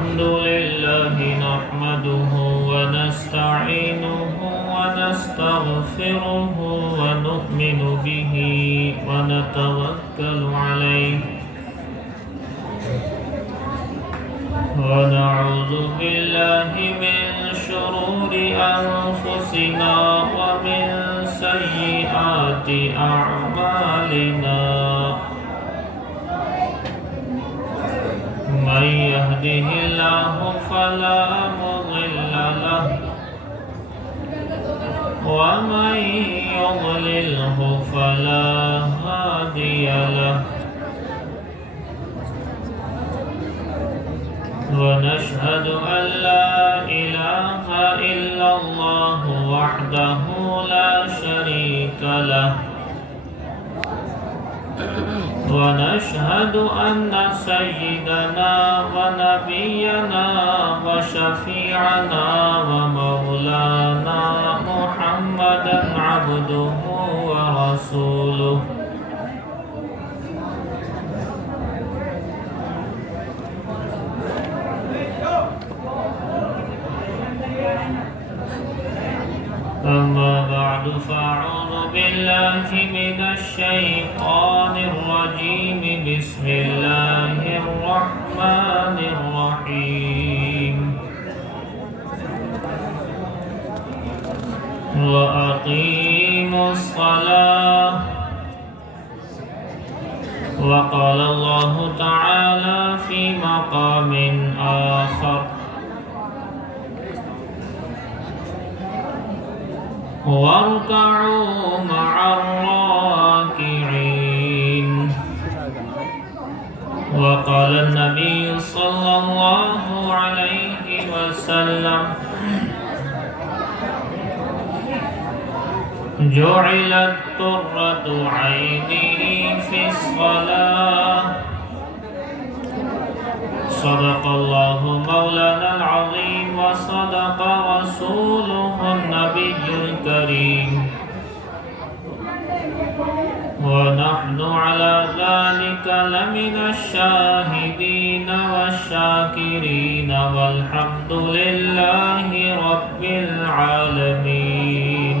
الحمد لله نحمده ونستعينه ونستغفره ونؤمن به ونتوكل عليه ونعوذ بالله من شرور أنفسنا ومن سيئات أعمالنا من يهده الله فلا مضل له ومن يضلله فلا هادي له ونشهد أن لا إله إلا الله وحده لا شريك له ونشهد أن سيدنا ونبينا وشفيعنا ومولانا محمدا عبده ورسوله أما بعد فأعوذ بالله من الشيطان الرجيم بسم الله الرحمن الرحيم وأقيموا الصلاة وقال الله تعالى في مقام آخر واركعوا مع الراكعين وقال النبي صلى الله عليه وسلم جعلت قرة عيني في الصلاة صدق الله مولانا العظيم وصدق رسوله النبي الكريم ونحن على ذلك لمن الشاهدين والشاكرين والحمد لله رب العالمين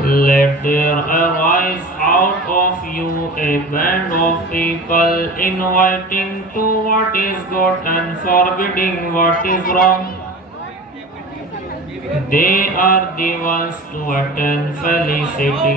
Let there arise out of you a band of people inviting to what is good and forbidding what is wrong. They are the ones to attain felicity.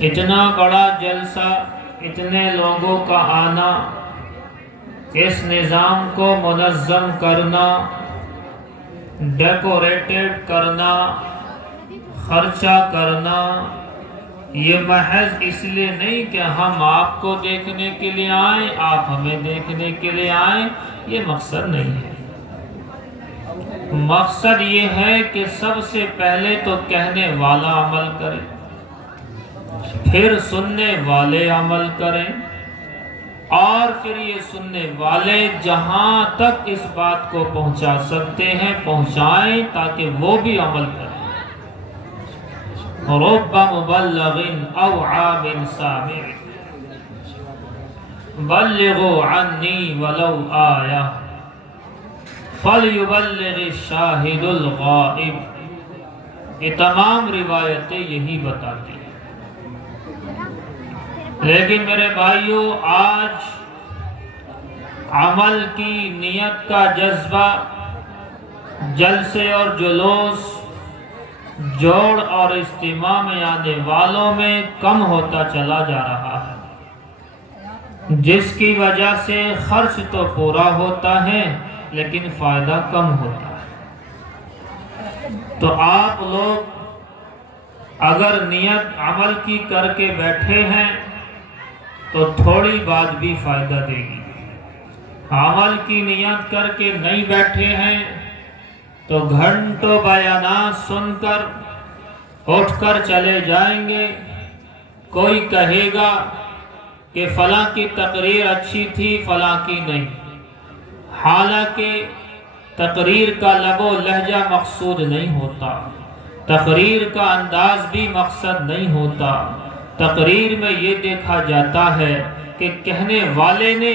اتنا بڑا جلسہ، اتنے لوگوں کا آنا، اس نظام کو منظم کرنا، ڈیکوریٹڈ کرنا، خرچہ کرنا، یہ محض اس لیے نہیں کہ ہم آپ کو دیکھنے کے لیے آئیں، آپ ہمیں دیکھنے کے لیے آئیں، یہ مقصد نہیں ہے۔ مقصد یہ ہے کہ سب سے پہلے تو کہنے والا عمل کرے، پھر سننے والے عمل کریں، اور پھر یہ سننے والے جہاں تک اس بات کو پہنچا سکتے ہیں پہنچائیں، تاکہ وہ بھی عمل کریں۔ رب مبلغ اوعى من سامع بلغوا عني ولو آیہ فلیبلغ الشاہد الغائب، یہ تمام روایتیں یہی بتاتی ہیں۔ لیکن میرے بھائیوں، آج عمل کی نیت کا جذبہ جلسے اور جلوس، جوڑ اور اجتماع میں آنے والوں میں کم ہوتا چلا جا رہا ہے، جس کی وجہ سے خرچ تو پورا ہوتا ہے لیکن فائدہ کم ہوتا ہے۔ تو آپ لوگ اگر نیت عمل کی کر کے بیٹھے ہیں تو تھوڑی بات بھی فائدہ دے گی، عمل کی نیت کر کے نہیں بیٹھے ہیں تو گھنٹوں بیانات سن کر اٹھ کر چلے جائیں گے۔ کوئی کہے گا کہ فلاں کی تقریر اچھی تھی، فلاں کی نہیں، حالانکہ تقریر کا لب و لہجہ مقصود نہیں ہوتا، تقریر کا انداز بھی مقصد نہیں ہوتا۔ تقریر میں یہ دیکھا جاتا ہے کہ کہنے والے نے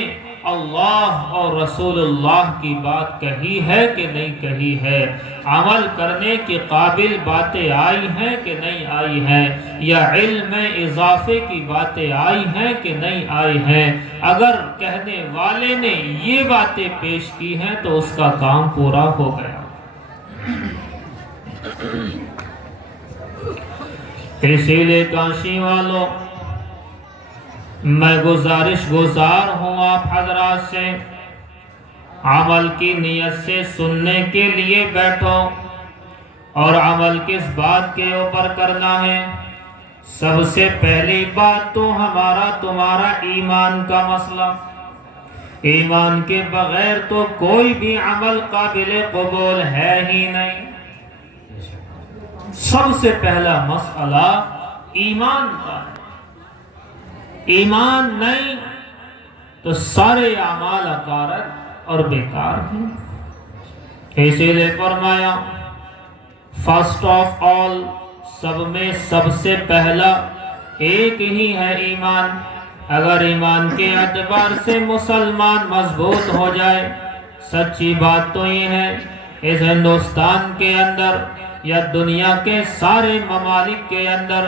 اللہ اور رسول اللہ کی بات کہی ہے کہ نہیں کہی ہے، عمل کرنے کے قابل باتیں آئی ہیں کہ نہیں آئی ہیں، یا علم اضافے کی باتیں آئی ہیں کہ نہیں آئی ہیں۔ اگر کہنے والے نے یہ باتیں پیش کی ہیں تو اس کا کام پورا ہو گیا۔ اسی لیے کاشی والوں، میں گزار ہوں آپ حضرات سے، عمل کی نیت سے سننے کے لیے بیٹھو، اور عمل کس بات کے اوپر کرنا ہے؟ سب سے پہلی بات تو ہمارا تمہارا ایمان کا مسئلہ۔ ایمان کے بغیر تو کوئی بھی عمل قابل قبول ہے ہی نہیں۔ سب سے پہلا مسئلہ ایمان کا ہے۔ ایمان نہیں تو سارے اعمال عقارت اور بیکار ہیں۔ اسی لیے فرمایا فرسٹ آف آل، سب میں سب سے پہلا ایک ہی ہے ایمان۔ اگر ایمان کے اعتبار سے مسلمان مضبوط ہو جائے، سچی بات تو یہ ہے اس ہندوستان کے اندر یا دنیا کے سارے ممالک کے اندر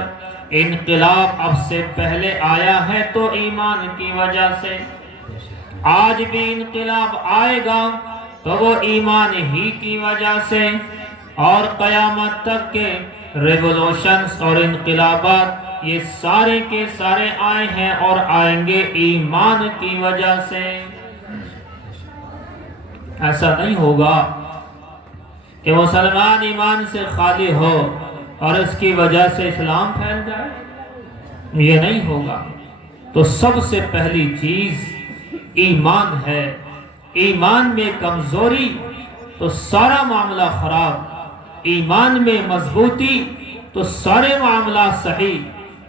انقلاب اب سے پہلے آیا ہے تو ایمان کی وجہ سے، آج بھی انقلاب آئے گا تو وہ ایمان ہی کی وجہ سے، اور قیامت تک کے ریولوشنز اور انقلابات یہ سارے کے سارے آئے ہیں اور آئیں گے ایمان کی وجہ سے۔ ایسا نہیں ہوگا کہ مسلمان ایمان سے خالی ہو اور اس کی وجہ سے اسلام پھیل جائے، یہ نہیں ہوگا۔ تو سب سے پہلی چیز ایمان ہے۔ ایمان میں کمزوری تو سارا معاملہ خراب، ایمان میں مضبوطی تو سارے معاملات صحیح۔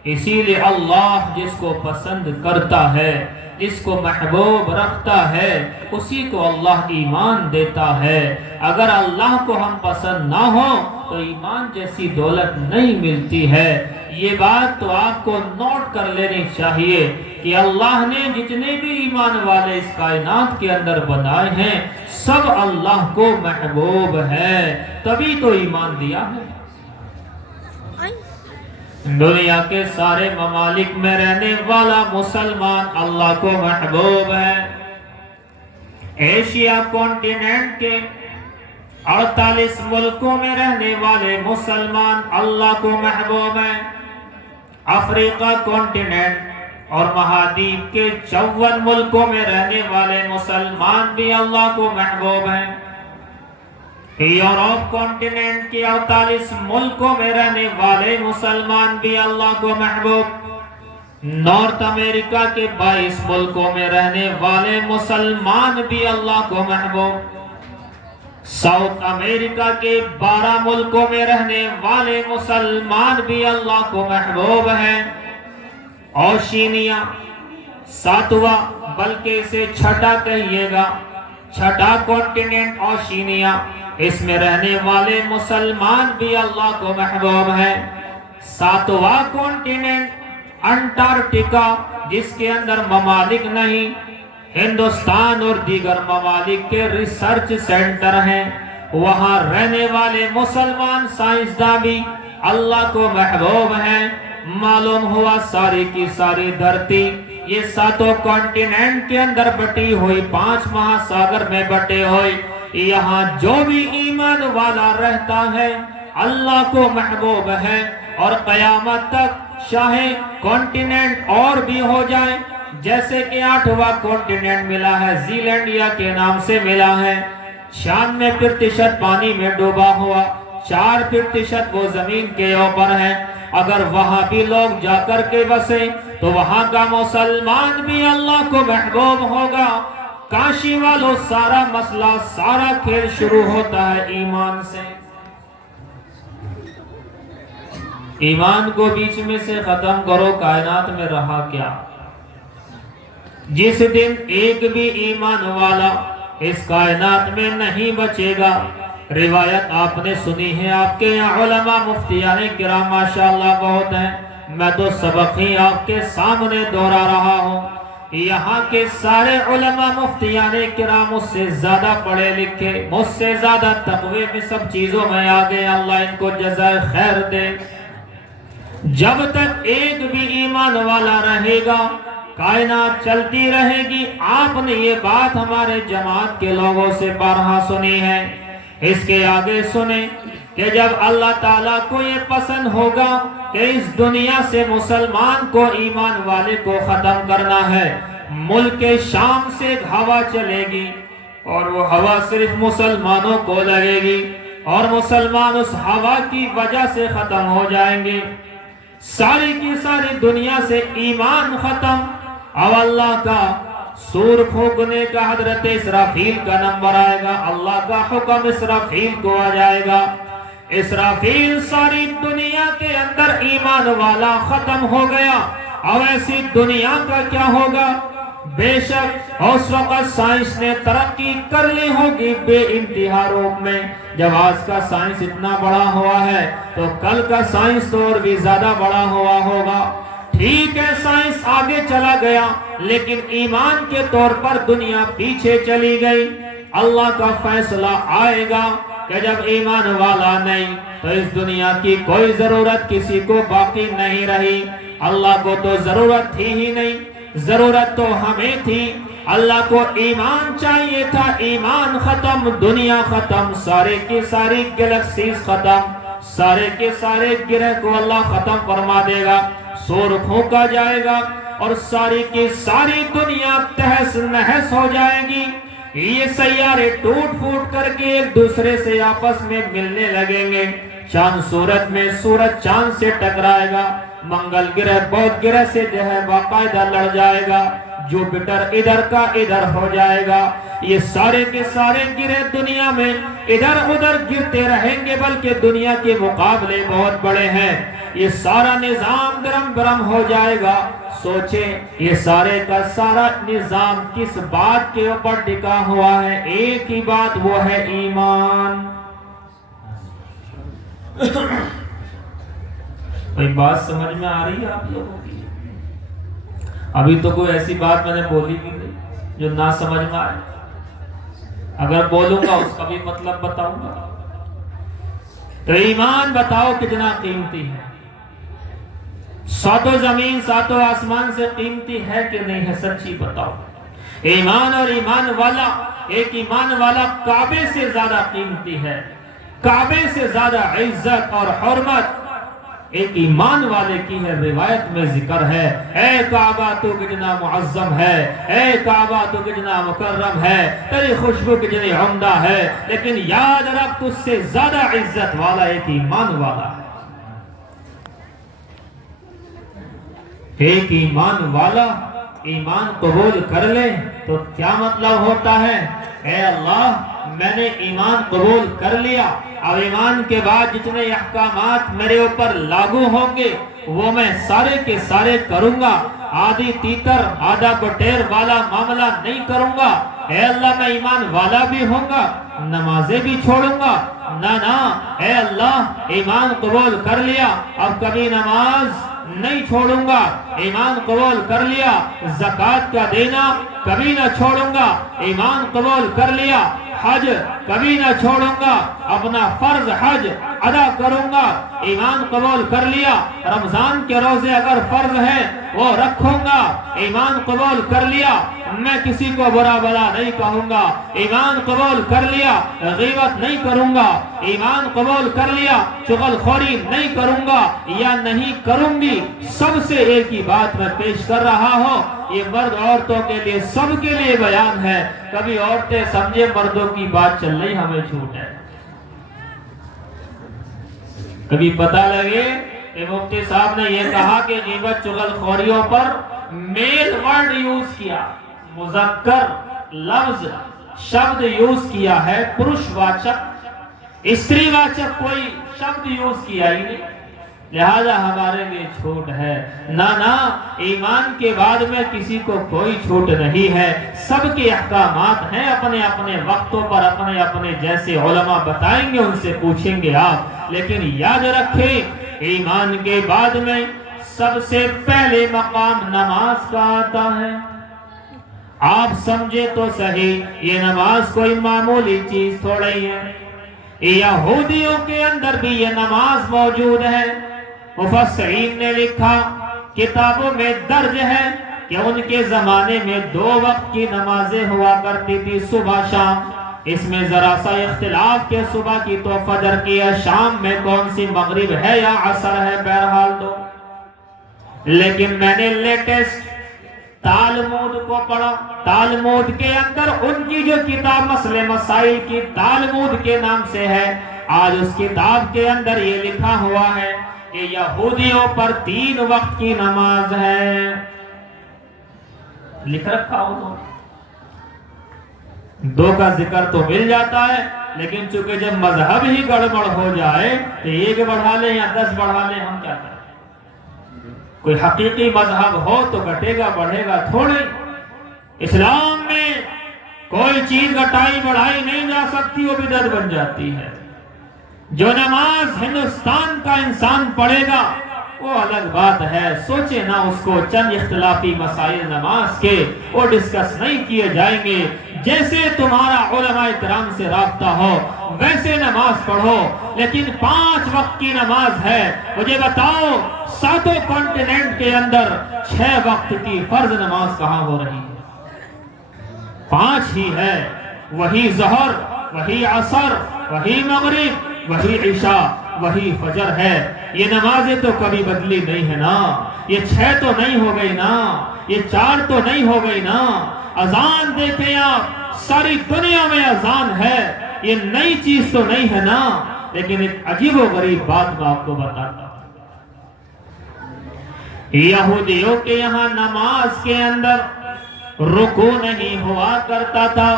اسی لیے اللہ جس کو پسند کرتا ہے، جس کو محبوب رکھتا ہے، اسی کو اللہ ایمان دیتا ہے۔ اگر اللہ کو ہم پسند نہ ہو تو ایمان جیسی دولت نہیں ملتی ہے۔ یہ بات تو آپ کو نوٹ کر لینی چاہیے کہ اللہ نے جتنے بھی ایمان والے اس کائنات کے اندر بنائے ہیں، سب اللہ کو محبوب ہے، تبھی تو ایمان دیا ہے۔ دنیا کے سارے ممالک میں رہنے والا مسلمان اللہ کو محبوب ہے۔ ایشیا کانٹیننٹ کے 48 ملکوں میں رہنے والے مسلمان اللہ کو محبوب ہیں۔ افریقہ کانٹیننٹ اور مہادیپ کے 54 ملکوں میں رہنے والے مسلمان بھی اللہ کو محبوب ہیں۔ یورپ کانٹیننٹ کے 48 ملکوں میں رہنے والے مسلمان بھی اللہ کو محبوب، نارتھ امریکہ کے 22 ملکوں میں رہنے والے مسلمان بھی اللہ کو محبوب، ساؤتھ امریکہ کے 12 ملکوں میں رہنے والے مسلمان بھی اللہ کو محبوب ہیں۔ اوشینیا 7واں بلکہ اسے چھٹا کہیے گا، چھٹا کانٹیننٹ اوشینیا، اس میں رہنے والے مسلمان بھی اللہ کو محبوب ہیں۔ 7واں کانٹیننٹ انٹارکٹیکا، جس کے اندر ممالک نہیں، ہندوستان اور دیگر ممالک کے ریسرچ سینٹر ہیں، وہاں رہنے والے مسلمان سائنسداں بھی اللہ کو محبوب ہیں۔ معلوم ہوا ساری کی ساری دھرتی یہ 7 کانٹیننٹ کے اندر بٹی ہوئی، 5 مہاساگر میں بٹے ہوئی، یہاں جو بھی ایمان والا رہتا ہے اللہ کو محبوب ہے، اور قیامت تک چاہے کانٹیننٹ اور بھی ہو جائے، جیسے کہ 8واں کانٹیننٹ ملا ہے زیلینڈیا کے نام سے ملا ہے، 96% پانی میں ڈوبا ہوا، 4% وہ زمین کے اوپر ہے، اگر وہاں بھی لوگ جا کر کے بسے تو وہاں کا مسلمان بھی اللہ کو محبوب ہوگا۔ کاشی والوں سارا مسئلہ، سارا کھیل شروع ہوتا ہے ایمان سے۔ ایمان کو بیچ میں سے ختم کرو، کائنات میں رہا کیا؟ جس دن ایک بھی ایمان والا اس کائنات میں نہیں بچے گا، روایت آپ نے سنی ہے، آپ کے یہاں علماء مفتیان کرام ماشاءاللہ بہت ہیں، میں تو سبق ہی آپ کے سامنے دہرا رہا ہوں، یہاں کے سارے علماء مفتیان کرام مجھ سے زیادہ پڑھے لکھے، مجھ سے زیادہ تقوی میں سب چیزوں میں آگے، اللہ ان کو جزائے خیر دے۔ جب تک ایک بھی ایمان والا رہے گا کائنات چلتی رہے گی۔ آپ نے یہ بات ہمارے جماعت کے لوگوں سے بارہا سنی ہے، اس کے آگے سنیں کہ جب اللہ تعالیٰ کو یہ پسند ہوگا کہ اس دنیا سے مسلمان کو، ایمان والے کو ختم کرنا ہے، ملک شام سے ایک ہوا چلے گی اور وہ ہوا صرف مسلمانوں کو لگے گی اور مسلمان اس ہوا کی وجہ سے ختم ہو جائیں گے، ساری کی ساری دنیا سے ایمان ختم۔ اب اللہ کا سور پھونکنے کا حضرت اسرافیل کا نمبر آئے گا، اللہ کا حکم اسرافیل کو آ جائے گا، اسرافیل ساری دنیا کے اندر ایمان والا ختم ہو گیا، اب ایسی دنیا کا کیا ہوگا؟ بے شک اس وقت سائنس نے ترقی کر لی ہوگی بے انتہا روپ میں، جب آج کا سائنس اتنا بڑا ہوا ہے تو کل کا سائنس تو اور بھی زیادہ بڑا ہوا ہوگا۔ ٹھیک ہے سائنس آگے چلا گیا لیکن ایمان کے طور پر دنیا پیچھے چلی گئی۔ اللہ کا فیصلہ آئے گا کہ جب ایمان والا نہیں تو اس دنیا کی کوئی ضرورت کسی کو باقی نہیں رہی۔ اللہ کو تو ضرورت تھی ہی نہیں، ضرورت تو ہمیں تھی، اللہ کو ایمان چاہیے تھا، ایمان ختم، دنیا ختم، سارے کی ساری گلیکسیز ختم، سارے کے سارے گرہ کو اللہ ختم فرما دے گا، سور پھونکا جائے گا اور ساری کی ساری دنیا تہس نہس ہو جائے گی، یہ سیارے ٹوٹ پھوٹ کر کے ایک دوسرے سے آپس میں ملنے لگیں گے، چاند سورج میں سورج چاند سے ٹکرائے گا، منگل گرہ بدھ گرہ سے جو ہے باقاعدہ لڑ جائے گا، جوپیٹر ادھر کا ادھر ہو جائے گا، یہ سارے کے سارے گرہ دنیا میں ادھر ادھر گرتے رہیں گے بلکہ دنیا کے مقابلے بہت بڑے ہیں، یہ سارا نظام درم برم ہو جائے گا۔ سوچیں یہ سارے کا سارا نظام کس بات کے اوپر ٹکا ہوا ہے؟ ایک ہی بات، وہ ہے ایمان۔ کوئی بات سمجھ میں آ رہی ہے آپ لوگوں کی؟ ابھی تو کوئی ایسی بات میں نے بولی بھی نہیں جو نہ سمجھ میں آئے، اگر بولوں گا اس کا بھی مطلب بتاؤں گا۔ تو ایمان بتاؤ کتنا قیمتی ہے؟ ساتوں زمین ساتوں آسمان سے قیمتی ہے کہ نہیں ہے؟ سچی بتاؤ۔ ایمان اور ایمان والا، ایک ایمان والا کعبے سے زیادہ قیمتی ہے، کعبے سے زیادہ عزت اور حرمت ایک ایمان والے کی ہے، روایت میں ذکر ہے، اے کعبہ تو کتنا معظم ہے، اے کعبہ تو کتنا مکرم ہے، تیری خوشبو کتنی عمدہ ہے، لیکن یاد رکھ تجھ سے زیادہ عزت والا ایک ایمان والا ہے۔ ایک ایمان والا ایمان قبول کر لے تو کیا مطلب ہوتا ہے؟ اے اللہ میں نے ایمان قبول کر لیا، اب ایمان کے بعد جتنے احکامات میرے اوپر لاگو ہوں گے وہ میں سارے کے سارے کروں گا، آدھی تیتر آدھا بٹیر والا معاملہ نہیں کروں گا۔ اے اللہ میں ایمان والا بھی ہوں گا، نمازیں بھی چھوڑوں گا نہ، اے اللہ ایمان قبول کر لیا، اب کبھی نماز نہیں چھوڑوں گا، ایمان قبول کر لیا، زکوٰۃ کا دینا کبھی نہ چھوڑوں گا، ایمان قبول کر لیا، حج کبھی نہ چھوڑوں گا، اپنا فرض حج ادا کروں گا، ایمان قبول کر لیا، رمضان کے روزے اگر فرض ہیں وہ رکھوں گا، ایمان قبول کر لیا، میں کسی کو برا بلا نہیں کہوں گا، ایمان قبول کر لیا، غیبت نہیں کروں گا، ایمان قبول کر لیا، چغل خوری نہیں کروں گا یا نہیں کروں گی۔ سب سے ایک ہی بات میں پیش کر رہا ہوں، یہ مرد عورتوں کے لیے سب کے لیے بیان ہے، کبھی عورتیں سمجھے مردوں کی بات چل رہی ہمیں چھوٹ ہے، کبھی پتہ لگے کہ مفتی صاحب نے یہ کہا کہ غیبت چغل خوریوں پر میل ورڈ یوز کیا، مذکر لفظ شبد یوز کیا ہے، پروش واچک استری واچک کوئی شبد یوز کیا ہی نہیں، لہذا ہمارے لیے چھوٹ ہے نہ، ایمان کے بعد میں کسی کو کوئی چھوٹ نہیں ہے، سب کے احکامات ہیں اپنے اپنے وقتوں پر، اپنے اپنے جیسے علماء بتائیں گے ان سے پوچھیں گے آپ، لیکن یاد رکھیں ایمان کے بعد میں سب سے پہلے مقام نماز کا آتا ہے۔ آپ سمجھے تو صحیح، یہ نماز کوئی معمولی چیز تھوڑی ہے، یہودیوں کے اندر بھی یہ نماز موجود ہے، مفسرین نے لکھا کتابوں میں درج ہے کہ ان کے زمانے میں 2 وقت کی نمازیں ہوا کرتی تھی، صبح شام، اس میں ذرا سا اختلاف کہ صبح کی تو فجر کی ہے، شام میں کون سی مغرب ہے یا عصر ہے، بہرحال دو، لیکن میں نے لیٹسٹ تالمود کو پڑھا، تالمود کے اندر ان کی جو کتاب مسئلے مسائل کی تالمود کے نام سے ہے، آج اس کتاب کے اندر یہ لکھا ہوا ہے کہ یہودیوں پر 3 وقت کی نماز ہے، لکھ رکھا ہو، 2 کا ذکر تو مل جاتا ہے، لیکن چونکہ جب مذہب ہی گڑبڑ ہو جائے تو 1 بڑھا لیں یا 10 بڑھا لیں، ہم کیا کریں؟ کوئی حقیقی مذہب ہو تو گھٹے گا بڑھے گا تھوڑے، اسلام میں کوئی چیز گھٹائی بڑھائی نہیں جا سکتی، وہ بدعت بن جاتی ہے۔ جو نماز ہندوستان کا انسان پڑھے گا وہ الگ بات ہے، سوچے نہ اس کو، چند اختلافی مسائل نماز کے وہ ڈسکس نہیں کیے جائیں گے، جیسے تمہارا علماء کرام سے رابطہ ہو ویسے نماز پڑھو، لیکن 5 وقت کی نماز ہے، مجھے بتاؤ 7 کانٹیننٹ کے اندر 6 وقت کی فرض نماز کہاں ہو رہی ہے؟ 5 ہی ہے، وہی ظہر، وہی عصر، وہی مغرب، وہی عشاء، وہی فجر ہے، یہ نمازیں تو کبھی بدلی نہیں ہے نا، یہ 6 تو نہیں ہو گئی نا، یہ 4 تو نہیں ہو گئی نا، اذان دیکھیں آپ، ساری دنیا میں اذان ہے، یہ نئی چیز تو نہیں ہے نا، لیکن ایک عجیب و غریب بات میں آپ کو بتاتا ہوں، یہودیوں کے یہاں نماز کے اندر رکوع نہیں ہوا کرتا تھا،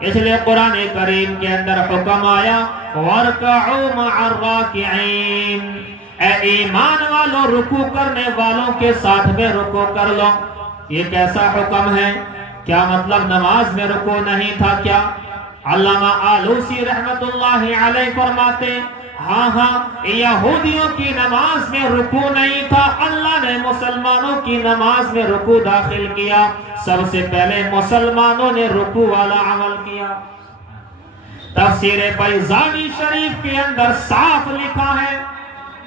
اس لیے قرآن کریم کے اندر حکم آیا وَارْكَعُوا مَعَ الرَّاكِعِينَ، اے ایمان والوں رکوع کرنے والوں کے ساتھ میں رکوع کر لو۔ یہ کیسا حکم ہے؟ کیا مطلب نماز میں رکوع نہیں تھا کیا؟ علامہ آلوسی رحمت اللہ علیہ فرماتے ہاں یہودیوں کی نماز میں رکوع نہیں تھا، اللہ نے مسلمانوں کی نماز میں رکوع داخل کیا، سب سے پہلے مسلمانوں نے رکوع والا عمل کیا۔ تفسیر بیضاوی شریف کے اندر صاف لکھا ہے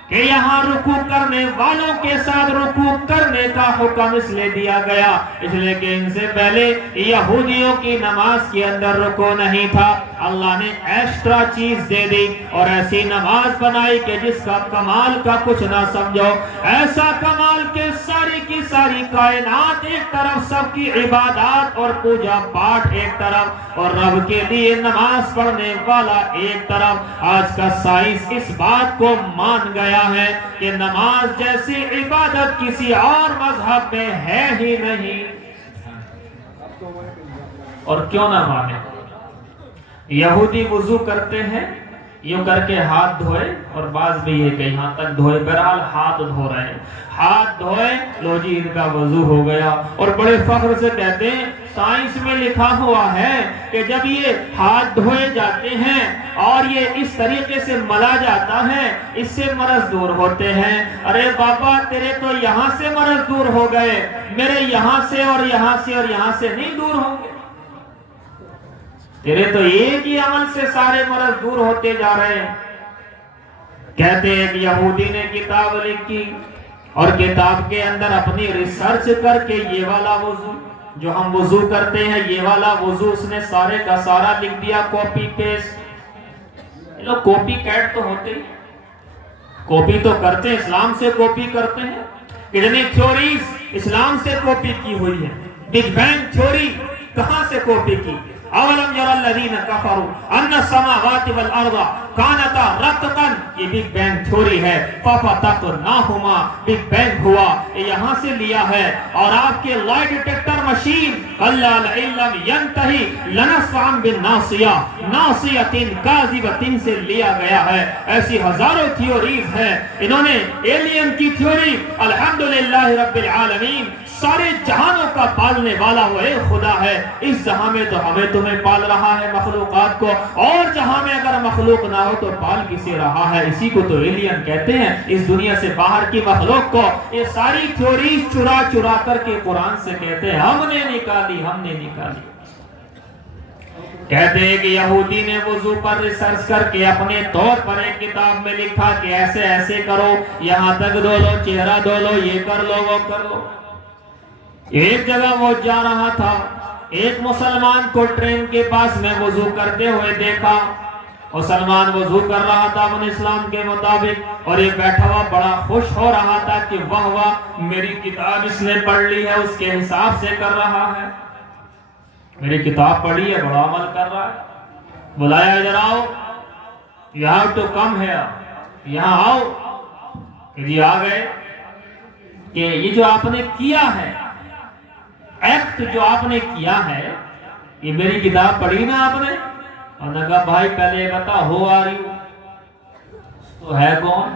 کہ یہاں رکوع کرنے والوں کے ساتھ رکوع کرنے کا حکم اس لیے دیا گیا اس لیے کہ ان سے پہلے یہودیوں کی نماز کے اندر رکوع نہیں تھا. اللہ نے ایکسٹرا چیز دے دی اور ایسی نماز بنائی کہ جس کا کمال کا کچھ نہ سمجھو. ایسا کمال کہ ساری کی ساری کائنات ایک طرف، سب کی عبادات اور پوجا پاٹ ایک طرف، اور رب کے لیے نماز پڑھنے والا ایک طرف. آج کا سائنس اس بات کو مان گیا ہے کہ نماز جیسی عبادت کسی اور مذہب میں ہے ہی نہیں. اور کیوں نہ مانے؟ یہودی وضو کرتے ہیں یوں کر کے ہاتھ دھوئے، اور بعض بھی یہ کہ یہاں تک دھوئے، بہرحال ہاتھ دھو رہے ہیں، ہاتھ دھوئے، لو جی ان کا وضو ہو گیا. اور بڑے فخر سے کہتے ہیں سائنس میں لکھا ہوا ہے کہ جب یہ ہاتھ دھوئے جاتے ہیں اور یہ اس طریقے سے ملا جاتا ہے اس سے مرض دور ہوتے ہیں. ارے بابا تیرے تو یہاں سے مرض دور ہو گئے، میرے یہاں سے اور یہاں سے اور یہاں سے نہیں دور ہوں گے. تیرے تو ایک ہی عمل سے سارے مرض دور ہوتے جا رہے ہیں. کہتے ہیں کہ یہودی نے کتاب لکھی اور کتاب کے اندر اپنی ریسرچ کر کے یہ والا وضو جو ہم وضو کرتے ہیں، یہ والا وضو اس نے سارے کا سارا لکھ دیا، کاپی پیسٹ. یہ لوگ کاپی کیٹ تو ہوتے ہیں، کاپی تو کرتے ہیں، اسلام سے کاپی کرتے ہیں. کتنی تھیوریز اسلام سے کاپی کی ہوئی ہے. بگ بینگ تھیوری کہاں سے کاپی کی؟ اولم یری الذین کفروا ان السماوات والارض کانتا رتقا، یہ بگ بینگ تھیوری ہے. ففتقناہما، بگ بینگ ہوا، یہ یہاں سے لیا ہے. اور آپ کے لائے ڈیٹیکٹر مشین کلا لئن لم ینتہی لنسفعا بالناصیہ، ناصیۃ کاذبۃ سے لیا گیا ہے. ایسی ہزاروں تھیوریز ہیں. انہوں نے ایلین کی تھیوری، الحمدللہ رب العالمین، سارے جہانوں کا پالنے والا وہ ایک خدا ہے. اس جہاں میں تو ہمیں تمہیں پال رہا ہے مخلوقات کو، اور جہاں میں اگر مخلوق نہ ہو تو پال کسے رہا ہے؟ اسی کو تو ایلین کہتے ہیں، اس دنیا سے باہر کی مخلوق کو. یہ ساری تھیوریز چرا چرا کر کے قرآن سے کہتے ہیں ہم نے نکالی، ہم نے نکالی. کہتے ہیں کہ یہودی نے وضو پر ریسرچ کر کے اپنے طور پر ایک کتاب میں لکھا کہ ایسے ایسے کرو، یہاں تک دھو لو، چہرہ دھو لو، یہ کر لو، وہ کر لو. ایک جگہ وہ جا رہا تھا، ایک مسلمان کو ٹرین کے پاس میں وضو کرتے ہوئے دیکھا. مسلمان وضو کر رہا تھا اپنے اسلام کے مطابق، اور یہ بیٹھا ہوا بڑا خوش ہو رہا تھا کہ واہ واہ میری کتاب اس نے پڑھ لی ہے، اس کے حساب سے کر رہا ہے، میری کتاب پڑھی ہے، بڑا عمل کر رہا ہے. بلایا ادھر آؤ، you have to come here، یہاں آؤ. یہ آ گئے کہ یہ جو آپ نے کیا ہے، ایکٹ جو آپ نے کیا ہے، یہ میری کتاب پڑھی نا آپ نے؟ اور نے کہا بھائی پہلے یہ بتا ہو آ رہی ہو تو ہے کون؟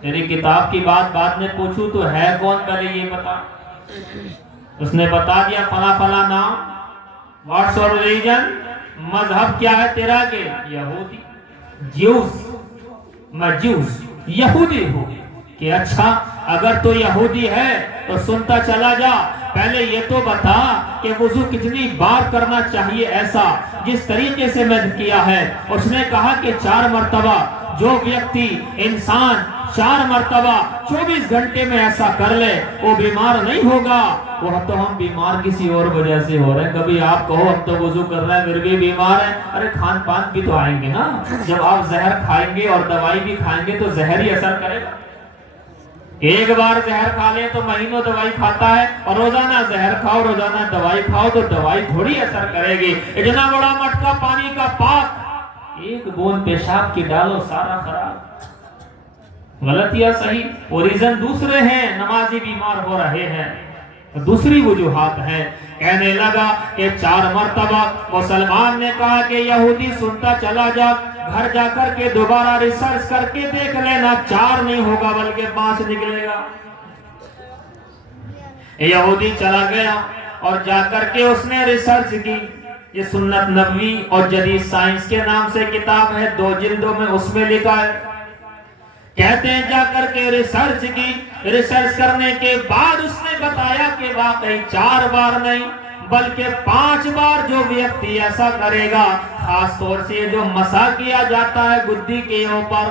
تیری کتاب کی بات بعد میں پوچھوں تو ہے کون پہلے یہ بتا. اس نے بتا دیا فلاں فلاں نام. واٹس اور ریلیجن، مذہب کیا ہے تیرا؟ کہ یہودی، جیوس، مجوس، یہودی ہو. کہ اچھا اگر تو یہودی ہے تو سنتا چلا جا، پہلے یہ تو بتا کہ وضو کتنی بار کرنا چاہیے ایسا جس طریقے سے میں کیا ہے. اس نے کہا کہ 4 مرتبہ. جو ویکتی انسان 4 مرتبہ 24 گھنٹے میں ایسا کر لے وہ بیمار نہیں ہوگا. وہ تو ہم بیمار کسی اور وجہ سے ہو رہے ہیں. کبھی آپ کہو ہم تو وضو کر رہے ہیں پھر بھی بیمار ہیں. ارے کھان پان بھی تو آئیں گے نا. جب آپ زہر کھائیں گے اور دوائی بھی کھائیں گے تو زہر ہی اثر کرے گا. ایک بار زہر کھا لے تو مہینوں دوائی کھاتا ہے، اور روزانہ زہر کھاؤ، روزانہ دوائی کھاؤ تو دوائی تھوڑی اثر کرے گی. اتنا بڑا مٹکا پانی کا پاک، ایک بوند پیشاب کی ڈالو سارا خراب. غلط یا صحیح؟ وہ ریزن دوسرے ہیں، نمازی بیمار ہو رہے ہیں، دوسری وجوہات ہیں. کہنے لگا کہ 4 مرتبہ. مسلمان نے کہا کہ یہودی سنتا چلا جا، گھر جا کر کے دوبارہ ریسرچ کر کے دیکھ لینا، 4 نہیں ہوگا بلکہ 5 نکلے گا. یہودی چلا گیا اور جا کر کے اس نے ریسرچ کی. یہ سنت نبوی اور جدید سائنس کے نام سے کتاب ہے، 2 جلدوں میں، اس میں لکھا ہے. کہتے ہیں جا کر کے ریسرچ کی. ریسرچ کرنے کے بعد اس نے بتایا کہ واقعی 4 بار نہیں بلکہ 5 بار جو ویکتی ایسا کرے گا، خاص طور سے جو مسا کیا جاتا ہے گدی کے اوپر،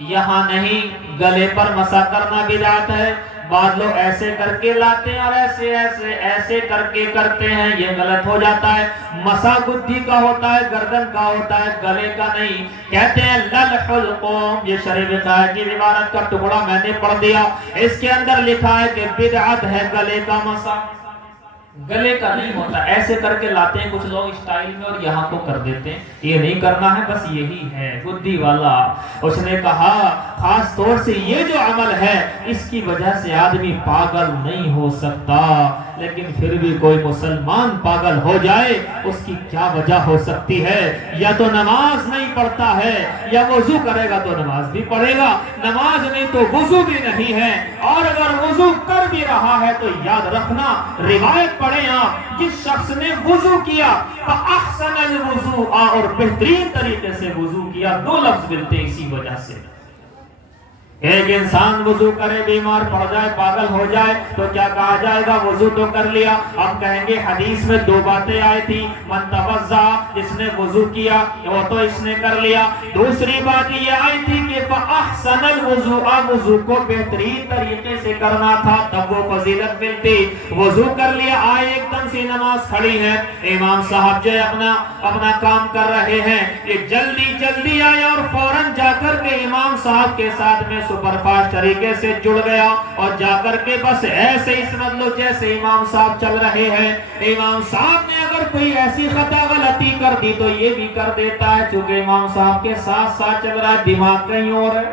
یہاں نہیں، گلے پر مسا کرنا بدعت ہے۔ بعض لوگ ایسے کر کے لاتے ہیں اور ایسے ایسے ایسے کر کے کرتے ہیں، یہ غلط ہو جاتا ہے۔ مسا گدھی کا ہوتا ہے، گردن کا ہوتا ہے، گلے کا نہیں۔ کہتے ہیں للح القوم، یہ شریف بخاری کی عبارت کا ٹکڑا میں نے پڑھ دیا، اس کے اندر لکھا ہے کہ بدعت ہے گلے کا مسا، گلے کا نہیں ہوتا۔ ایسے کر کے لاتے ہیں کچھ لوگ اسٹائل میں اور یہاں کو کر دیتے ہیں، یہ نہیں کرنا ہے، بس یہی ہے گدھی والا۔ اس نے کہا خاص طور سے یہ جو عمل ہے اس کی وجہ سے آدمی پاگل نہیں ہو سکتا، لیکن پھر بھی کوئی مسلمان پاگل ہو جائے اس کی کیا وجہ ہو سکتی ہے؟ یا تو نماز نہیں پڑھتا ہے، یا وضو کرے گا تو نماز بھی پڑھے گا، نماز نہیں تو وضو بھی نہیں ہے، اور اگر وضو کر بھی رہا ہے تو یاد رکھنا، روایت پڑھیں آپ، جس شخص نے وضو کیا فَأَحْسَنَ الْوُضُوءَ، اور بہترین طریقے سے وضو کیا، دو لفظ ملتے ہیں اسی وجہ سے۔ ایک انسان وضو کرے بیمار پڑ جائے پاگل ہو جائے تو کیا کہا جائے گا؟ وضو تو کر لیا۔ اب کہیں گے حدیث میں دو باتیں آئی تھی، من توضا، جس نے وضو کیا وہ تو اس نے کر لیا، دوسری بات یہ آئی تھی کہ فاحسن الوضوء، وضو کو بہترین طریقے سے کرنا تھا تب وہ فضیلت ملتی۔ وضو کر لیا، آئے ایک دم سے نماز کھڑی ہے، امام صاحب جو اپنا کام کر رہے ہیں، یہ جلدی جلدی آئے اور فوراً جا کر کے امام صاحب کے ساتھ میں سپر فاسٹ طریقے سے جڑ گیا اور جا کر کے بس ایسے ہی سمجھ لو جیسے امام صاحب چل رہے ہیں۔ امام صاحب نے اگر کوئی ایسی خطا غلطی کر دی تو یہ بھی کر دیتا ہے، چونکہ امام صاحب کے ساتھ ساتھ چل رہا ہے، دماغ کہیں اور ہے۔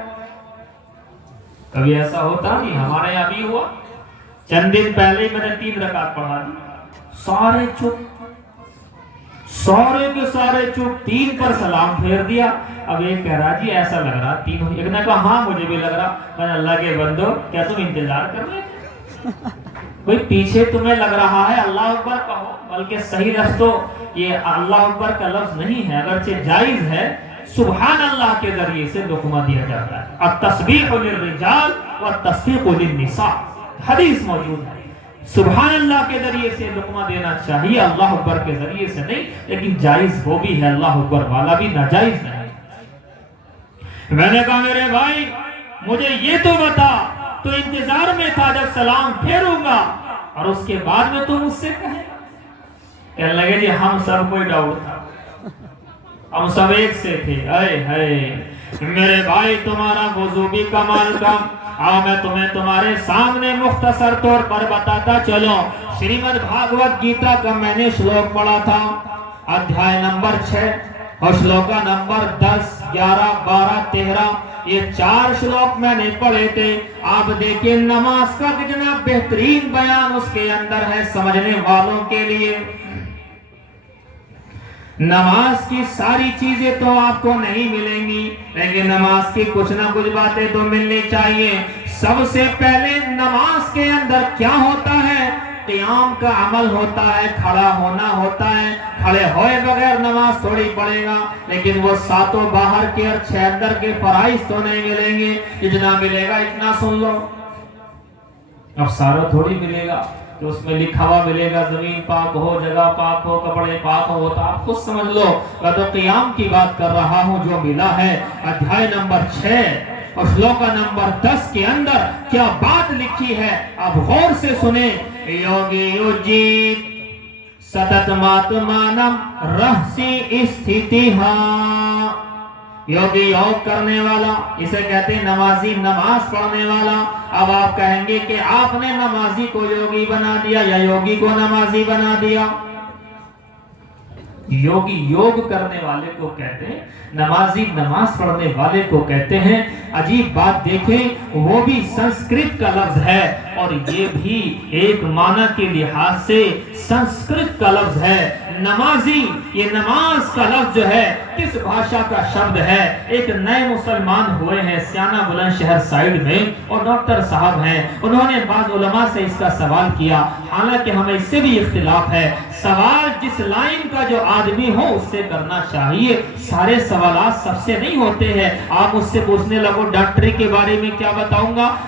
کبھی ایسا ہوتا نہیں، ہمارے یہاں بھی ہوا۔ چند دن پہلے میں نے 3 رکعت پڑھا دی، سارے چپ، سارے کے سارے چپ، 3 پر سلام پھیر دیا۔ اب ایک کہہ رہا جی ایسا لگ رہا 3، ایک نے کہا ہاں مجھے بھی لگ رہا۔ میں نے اللہ کے بندو کیا تم انتظار کر رہے تھے؟ کوئی پیچھے تمہیں لگ رہا ہے اللہ اکبر کہو، بلکہ صحیح لفظ تو یہ اللہ اکبر کا لفظ نہیں ہے، اگرچہ جائز ہے، سبحان اللہ کے ذریعے سے لقمہ دیا جاتا ہے۔ التسبیح للرجال والتصفیق للنساء، حدیث موجود ہے، سبحان اللہ کے ذریعے سے لقمہ دینا چاہیے، اللہ اکبر کے ذریعے سے نہیں، لیکن جائز وہ بھی ہے، اللہ اکبر والا بھی ناجائز نہیں۔ میں نے کہا میرے بھائی مجھے یہ تو بتا، تو انتظار میں تھا جب سلام پھیروں گا اور اس کے بعد میں تو مجھ سے کہے گا۔ کہنے لگے جی ہم سب کوئی ڈاؤٹ تھا، ہم سب ایک سے تھے۔ اے ہے میرے بھائی تمہارا وضو بھی کمال کا، آؤ میں تمہیں تمہارے سامنے مختصر طور پر بتاتا چلو۔ شریمد بھاگوت گیتا کا میں نے شلوک پڑھا تھا، ادھیائے نمبر 6 اور شلوکا نمبر 10، 11، 12، 13، یہ 4 شلوک میں نے پڑھے تھے۔ آپ دیکھیں نماز کا کتنا بہترین بیان اس کے اندر ہے سمجھنے والوں کے لیے۔ نماز کی ساری چیزیں تو آپ کو نہیں ملیں گی، لیکن نماز کی کچھ نہ کچھ باتیں تو ملنی چاہیے۔ سب سے پہلے نماز کے اندر کیا ہوتا ہے؟ قیام کا عمل ہوتا ہے، کھڑا ہونا ہوتا ہے۔ کھڑے ہوئے بغیر نماز تھوڑی پڑھے گا، لیکن وہ 7 باہر کے اور 6 اندر کے فرائض تو نہیں ملیں گے۔ جتنا ملے گا اتنا سن لو، اب سارا تھوڑی ملے گا کہ اس میں لکھا ہوا ملے گا زمین پاک ہو، جگہ پاک ہو، کپڑے پاک ہو، تو آپ خود سمجھ لو۔ میں تو قیام کی بات کر رہا ہوں جو ملا ہے۔ ادھیائے نمبر 6 اور شلوکا نمبر 10 کے اندر کیا بات لکھی ہے آپ غور سے سنیں۔ یوگی یوجیت ستت ماتمانم رہسی استھیتیہا، یوگی یوگ کرنے والا، اسے کہتے ہیں نمازی، نماز پڑھنے والا۔ اب آپ کہیں گے کہ آپ نے نمازی کو یوگی بنا دیا یا یوگی کو نمازی بنا دیا۔ یوگی یوگ کرنے والے کو کہتے ہیں، نمازی نماز پڑھنے والے کو کہتے ہیں۔ عجیب بات دیکھیں، وہ بھی سنسکرت کا لفظ ہے اور یہ بھی ایک معنی کے لحاظ سے سنسکرت کا لفظ ہے۔ نمازی، یہ نماز کا لفظ جو ہے کس بھاشا کا شبد ہے؟ ایک نئے مسلمان ہوئے ہیں سیانہ بلند شہر سائیڈ میں، اور ڈاکٹر صاحب ہیں، انہوں نے بعض علماء سے اس کا سوال کیا، حالانکہ ہمیں اس سے بھی اختلاف ہے۔ سوال جس لائن کا جو آدمی ہو اس سے کرنا چاہیے، سارے سوالات سب سے نہیں ہوتے ہیں۔ آپ اس سے پوچھنے لگو ڈاکٹری کے بارے میں کیا بتاؤں گا،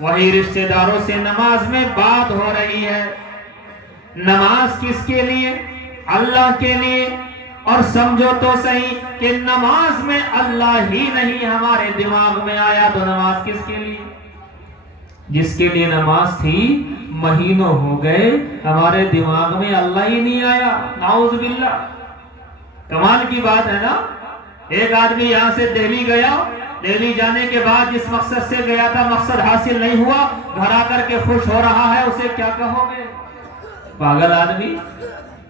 وہی رشتہ داروں سے نماز میں بات ہو رہی ہے. نماز کس کے لیے؟ اللہ کے لیے. اور سمجھو تو صحیح کہ نماز میں اللہ ہی نہیں ہمارے دماغ میں آیا تو نماز کس کے لیے؟ جس کے لیے نماز تھی مہینوں ہو گئے ہمارے دماغ میں اللہ ہی نہیں آیا. نعوذ باللہ. کمال کی بات ہے نا. ایک آدمی یہاں سے دہلی گیا، دہلی جانے کے بعد جس مقصد سے گیا تھا مقصد حاصل نہیں ہوا، گھر آ کر کے خوش ہو رہا ہے، اسے کیا کہو گے؟ پاگل آدمی.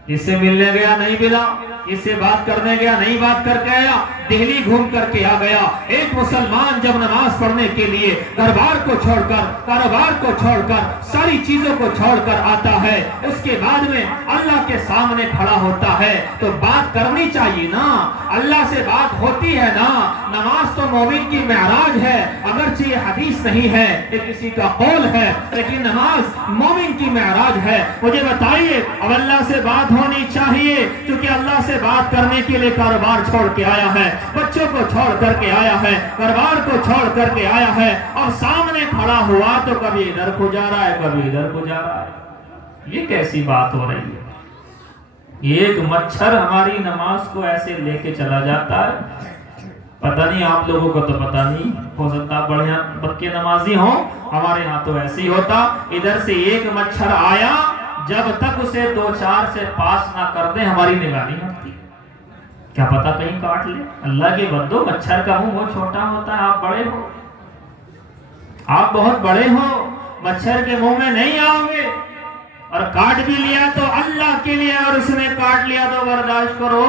جس سے ملنے گیا نہیں ملا، جس سے بات کرنے گیا نہیں بات کر کے آیا، دہلی گھوم کر کے آ گیا. ایک مسلمان جب نماز پڑھنے کے لیے گھر بار کو چھوڑ کر، کاروبار کو چھوڑ کر، ساری چیزوں کو چھوڑ کر آتا ہے، اس کے بعد میں اللہ کے سامنے کھڑا ہوتا ہے تو بات کرنی چاہیے نا. اللہ سے بات ہوتی ہے نا. نماز تو مومن کی معراج ہے. اگرچہ یہ حدیث نہیں ہے، یہ کسی کا قول ہے، لیکن نماز مومن کی معراج ہے. مجھے بتائیے، اب اللہ سے بات ہونی چاہیے کیونکہ اللہ سے بات کرنے کے لیے کاروبار چھوڑ کے آیا ہے، بچوں کو چھوڑ کر کے آیا ہے، کاروبار کو چھوڑ کر کے آیا ہے، اور سامنے کھڑا ہوا تو کبھی ادھر کو جا رہا ہے کبھی ادھر کو جا رہا ہے. یہ کیسی بات ہو رہی ہے؟ ایک مچھر ہماری نماز کو ایسے لے کے چلا جاتا ہے. پتہ نہیں آپ لوگوں کو تو پتہ نہیں، ہو سکتا بڑھیا پکے نمازی ہوں، ہمارے ہاں تو ایسے ہی ہوتا. ادھر سے ایک مچھر آیا، جب تک اسے 2-4 سے پاس نہ کر دیں ہماری نگاہ نہیں ہٹتی. کیا پتا کہیں کاٹ لے. اللہ کے بندو، مچھر کا منہ بہت چھوٹا ہوتا ہے. آپ بڑے ہو، آپ بہت بڑے ہو، مچھر کے منہ میں نہیں آؤ گے. اور کاٹ بھی لیا تو اللہ کے لیے، اور اس نے کاٹ لیا تو برداشت کرو.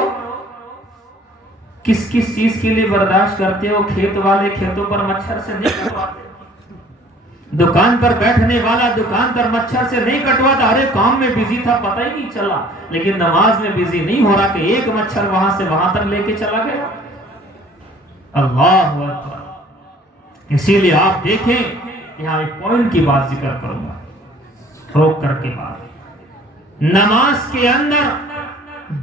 کس کس چیز کے لیے برداشت کرتے ہو؟ کھیت والے کھیتوں پر مچھر سے نہیں کٹواتے، دکان پر بیٹھنے والا دکان پر مچھر سے نہیں کٹواتا. ارے کام میں بزی تھا پتہ ہی نہیں چلا. لیکن نماز میں بزی نہیں ہو رہا کہ ایک مچھر وہاں سے وہاں تک لے کے چلا گیا. اللہ اکبر. اسی لیے آپ دیکھیں، یہاں ایک پوائنٹ کی بات ذکر کروں گا روک کر کے بات. نماز کے اندر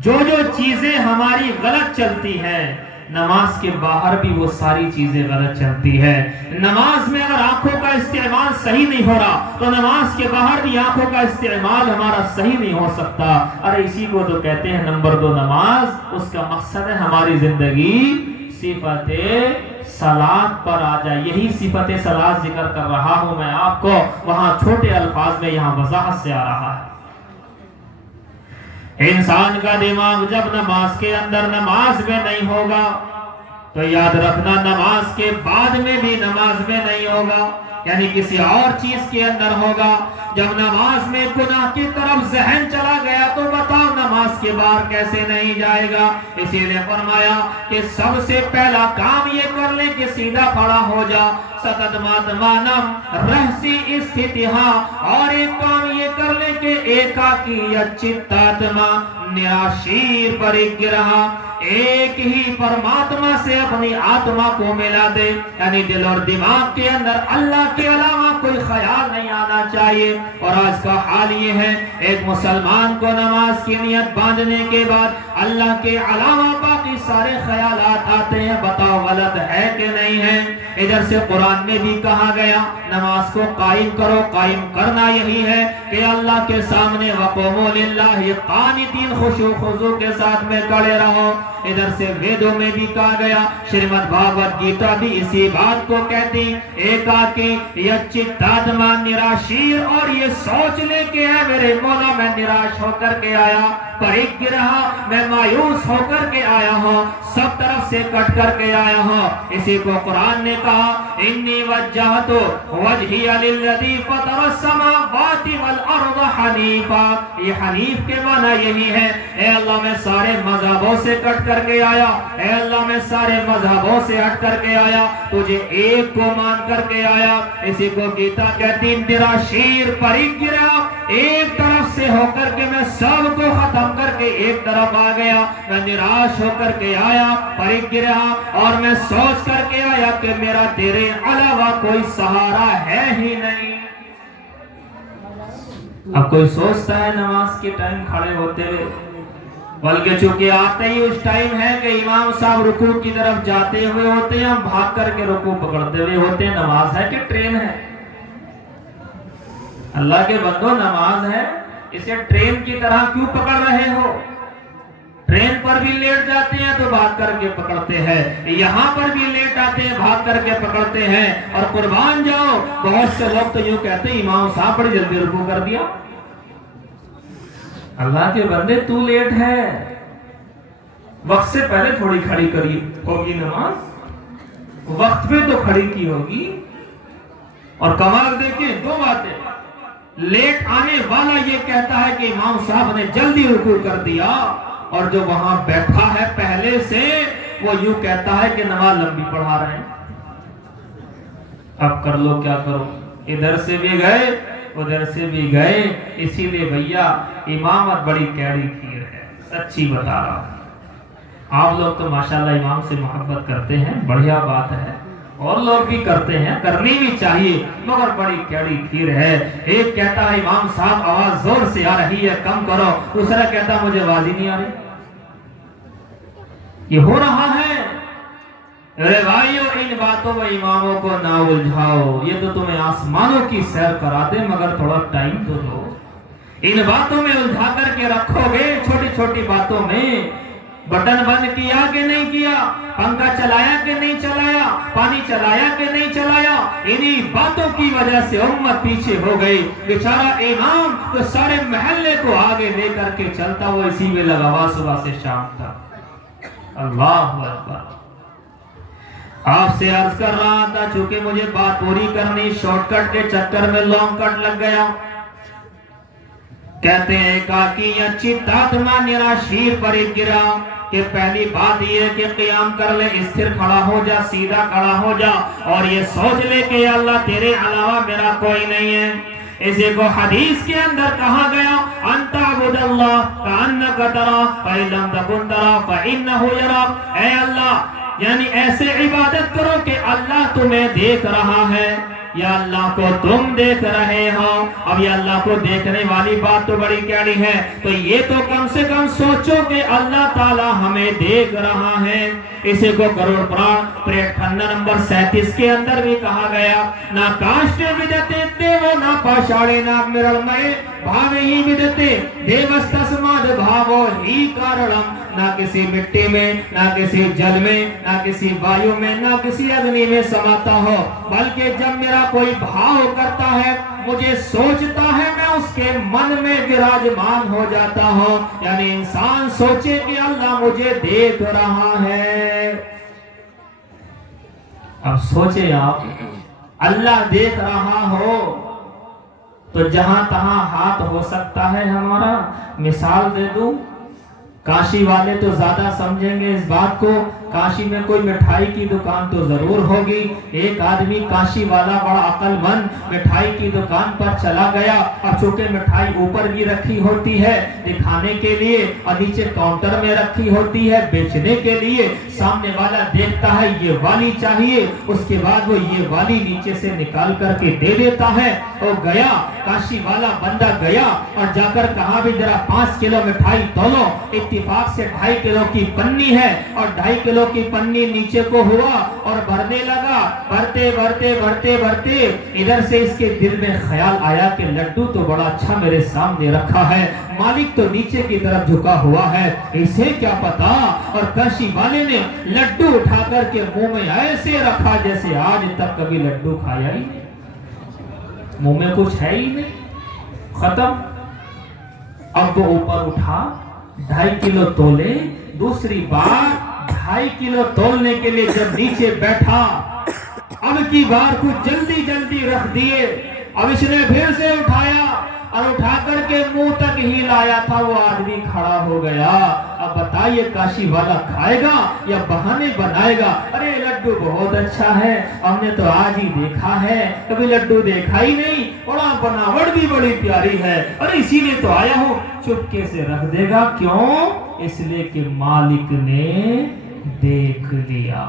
جو جو چیزیں ہماری غلط چلتی ہیں، نماز کے باہر بھی وہ ساری چیزیں غلط چلتی ہے. نماز میں اگر آنکھوں کا استعمال صحیح نہیں ہو رہا تو نماز کے باہر بھی آنکھوں کا استعمال ہمارا صحیح نہیں ہو سکتا. ارے اسی کو تو کہتے ہیں نمبر 2 نماز. اس کا مقصد ہے ہماری زندگی صفت صلاۃ پر آ جائے. یہی صفت صلاۃ ذکر کر رہا ہوں میں آپ کو، وہاں چھوٹے الفاظ میں یہاں وضاحت سے آ رہا ہے. انسان کا دماغ جب نماز کے اندر نماز میں نہیں ہوگا تو یاد رکھنا نماز کے بعد میں بھی نماز میں نہیں ہوگا، یعنی کسی اور چیز کے اندر ہوگا. جب نماز میں گناہ کی طرف ذہن چلا گیا تو بتاؤ نماز کے باہر کیسے نہیں جائے گا. اسی لیے فرمایا کہ سب سے پہلا کام یہ کر لے کہ سیدھا کھڑا ہو جا. ستدماتمانم رہسی استھتہا. اور ایک کام یہ کر لے کہ ایکاکیت چتاتما نراشیر پریگرہا. ایک ہی پرماتما سے اپنی آتما کو ملا دے، یعنی دل اور دماغ کے اندر اللہ کے علاوہ کوئی خیال نہیں آنا چاہیے. اور آج کا حال یہ ہے، ایک مسلمان کو نماز کی نیت باندھنے کے بعد اللہ کے علاوہ باقی سارے خیالات آتے ہیں. بتاؤ غلط ہے کہ نہیں ہے؟ ادھر سے قرآن میں بھی کہا گیا نماز کو قائم کرو. قائم کرنا یہی ہے کہ اللہ کے سامنے وقوموا للہ قانتین، خشوع خضوع کے ساتھ میں کھڑے رہو. ادھر سے ویدوں میں بھی کہا گیا، شریمد بھاگوت گیتا بھی اسی بات کو کہتی، ایکاکی یچتاتما نراشیر. اور یہ سوچ لے کہ اے میرے مولا میں نراش ہو کر کے آیا، پریگرہا میں مایوس ہو کر کے آیا ہوں، سب طرف سے کٹ کر کے آیا ہوں. اسی کو قرآن نے کہا انی وجہت وجہی للذی فطر السماوات والارض حنیفا. یہ حنیف کے معنی یہی ہے، اے اللہ میں سارے مذہبوں سے کٹ کر کے آیا، اے اللہ میں سارے مذہبوں سے ہٹ کر کے آیا، تجھے ایک کو مان کر کے آیا. اسی کو گیتا کہتی نراشیر پریگرہا. ایک طرف سے ہو کر کے میں سب کو ختم کر کے ایک طرف آ گیا. میں نراش ہو کر کے آیا پریگرہا، اور میں سوچ کر کے آیا کہ میرا تیرے علاوہ کوئی سہارا ہے ہی نہیں. اب کوئی سوچتا ہے نماز کے ٹائم کھڑے ہوتے ہوئے، بلکہ چونکہ آتے ہی اس ٹائم ہے کہ امام صاحب رکوع کی طرف جاتے ہوئے ہوتے ہیں، ہم بھاگ کر کے رکوع پکڑتے ہوئے ہوتے ہیں. نماز ہے کہ ٹرین ہے؟ اللہ کے بندو نماز ہے، اسے ٹرین کی طرح کیوں پکڑ رہے ہو؟ ٹرین پر بھی لیٹ جاتے ہیں تو بھاگ کر کے پکڑتے ہیں، یہاں پر بھی لیٹ آتے ہیں بھاگ کر کے پکڑتے ہیں، اور قربان جاؤ بہت سے لوگ تو یوں کہتے ہیں امام صاحب بڑی جلدی رکوع کر دیا۔ اللہ کے بندے تو لیٹ ہے، وقت سے پہلے تھوڑی کھڑی کری ہوگی نماز، وقت پہ تو کھڑی کی ہوگی۔ اور کمال دیکھیں دو باتیں، لیٹ آنے والا یہ کہتا ہے کہ امام صاحب نے جلدی رکوع کر دیا، اور جو وہاں بیٹھا ہے پہلے سے وہ یوں کہتا ہے کہ نماز لمبی پڑھا رہے ہیں۔ اب کر لو کیا کرو، ادھر سے بھی گئے ادھر سے بھی گئے۔ اسی لیے بھیا امامت بڑی کیڑی کھیر ہے، سچی بتا رہا ہوں۔ آپ لوگ تو ماشاءاللہ امام سے محبت کرتے ہیں، بڑھیا بات ہے، اور لوگ بھی کرتے ہیں، کرنی بھی چاہیے، مگر بڑی کیڑی کھیر ہے۔ ایک کہتا ہے امام صاحب آواز زور سے آ رہی ہے کم کرو، دوسرا کہتا مجھے آواز ہی نہیں آ رہی۔ یہ ہو رہا ہے۔ ارے بھائیو ان باتوں میں اماموں کو نہ الجھاؤ، یہ تو تمہیں آسمانوں کی سیر کرا دے، مگر تھوڑا ٹائم تو دو۔ ان باتوں میں الجھا کر کے رکھو گے، چھوٹی چھوٹی باتوں میں، بٹن بند کیا کہ نہیں کیا، پنکھا چلایا کہ نہیں چلایا، پانی چلایا کہ نہیں چلایا، انہی باتوں کی وجہ سے امت پیچھے ہو گئی۔ بیچارہ امام تو سارے محلے کو آگے لے کر کے چلتا، وہ اسی میں لگا ہوا صبح سے شام تک۔ اللہ اکبر۔ آپ سے عرض کر رہا تھا، چونکہ مجھے بات پوری کرنی، شارٹ کٹ کے چکر میں لانگ کٹ لگ گیا۔ کہتے ہیں کاکی اچھی تاتما نرا شیر پر ایک گرا، کہ پہلی بات یہ کہ قیام کر لے، استھر کھڑا ہو جا، سیدھا کھڑا ہو جا، اور یہ سوچ لے کہ اللہ تیرے علاوہ میرا کوئی نہیں ہے۔ اسی کو حدیث کے اندر کہا گیا، انت عبد اللہ کانک ترا فإن لم تکن ترا فإنہ یراک۔ اے اللہ، یعنی ایسے عبادت کرو کہ اللہ تمہیں دیکھ رہا ہے، یا اللہ کو تم دیکھ رہے ہو۔ اب یہ اللہ کو دیکھنے والی بات تو بڑی کیڑی ہے، تو یہ تو کم سے کم سوچو کہ اللہ تعالی ہمیں دیکھ رہا ہے۔ اسے کو گروڑ پران پریٹ کھنڈ نمبر 37 کے اندر بھی کہا گیا، نہ کاشتے بدتے دیو نہ پاشاڑے نہ مرڑمے بھاوے ہی بدتے دیوستسماد بھاوو ہی کارڑم۔ نہ کسی مٹی میں، نہ کسی جل میں، نہ کسی وایو میں، نہ کسی اگنی میں سماتا ہو، بلکہ جب میرا کوئی بھاؤ کرتا ہے، مجھے سوچتا ہے، میں اس کے من میں وراجمان ہو جاتا ہوں۔ یعنی انسان سوچے کہ اللہ مجھے دیکھ رہا ہے۔ اب سوچے آپ، اللہ دیکھ رہا ہو تو جہاں تہاں ہاتھ ہو سکتا ہے ہمارا۔ مثال دے دوں، کاشی والے تو زیادہ سمجھیں گے اس بات کو، کاشی میں کوئی مٹھائی کی دکان تو ضرور ہوگی۔ ایک آدمی کاشی والا بڑا عقل مند مٹھائی کی دکان پر چلا گیا، اب چونکہ مٹھائی اوپر بھی رکھی ہوتی ہے دکھانے کے لیے، اور نیچے کاؤنٹر میں رکھی ہوتی ہے بیچنے کے لیے، سامنے والا دیکھتا ہے یہ والی چاہیے، اس کے بعد وہ یہ والی نیچے سے نکال کر کے دے دیتا ہے۔ اور گیا کاشی والا بندہ گیا اور جا کر کہا بھی ذرا 5 کلو مٹھائی تولو۔ اتفاق سے 2.5 کلو کی پنی ہے، اور 2.5 کلو کی پنی نیچے کو ہوا اور بھرنے لگا۔ بھرتے بھرتے بھرتے بھرتے ادھر سے اس کے دل میں خیال آیا کہ لڈو تو بڑا اچھا میرے سامنے رکھا ہے، مالک تو نیچے کی طرف جھکا ہوا ہے، اسے کیا پتا۔ اور کاشی والے نے لڈو اٹھا کر کے منہ میں ایسے رکھا جیسے آج تک کبھی لڈو کھایا ہی نہیں، منہ میں کچھ ہے ہی نہیں، ختم۔ اب وہ اوپر اٹھا، 2.5 کلو تولے، دوسری بار 2.5 کلو تولنے کے لیے جب نیچے بیٹھا، اب کی بار کچھ جلدی جلدی رکھ دیے۔ اب اس نے پھر سے اٹھایا اور اٹھا کر کے منہ تک ہی لایا تھا، وہ آدمی کھڑا ہو گیا۔ اب بتائیے کاشی والا کھائے گا یا بہانے بنائے گا؟ ارے لڈو بہت اچھا ہے، ہم نے تو آج ہی دیکھا ہے، کبھی لڈو دیکھا ہی نہیں، بڑا بناوٹ بھی بڑی پیاری ہے، ارے اسی لیے تو آیا ہوں۔ چپکے سے رکھ دے گا، کیوں؟ اس لیے کہ مالک نے دیکھ لیا۔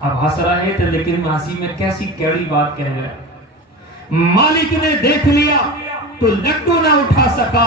اب ہنس رہے تھے لیکن ہنسی میں کیسی کیڑی بات کہہ گئے۔ مالک نے دیکھ لیا تو لڈو نہ اٹھا سکا،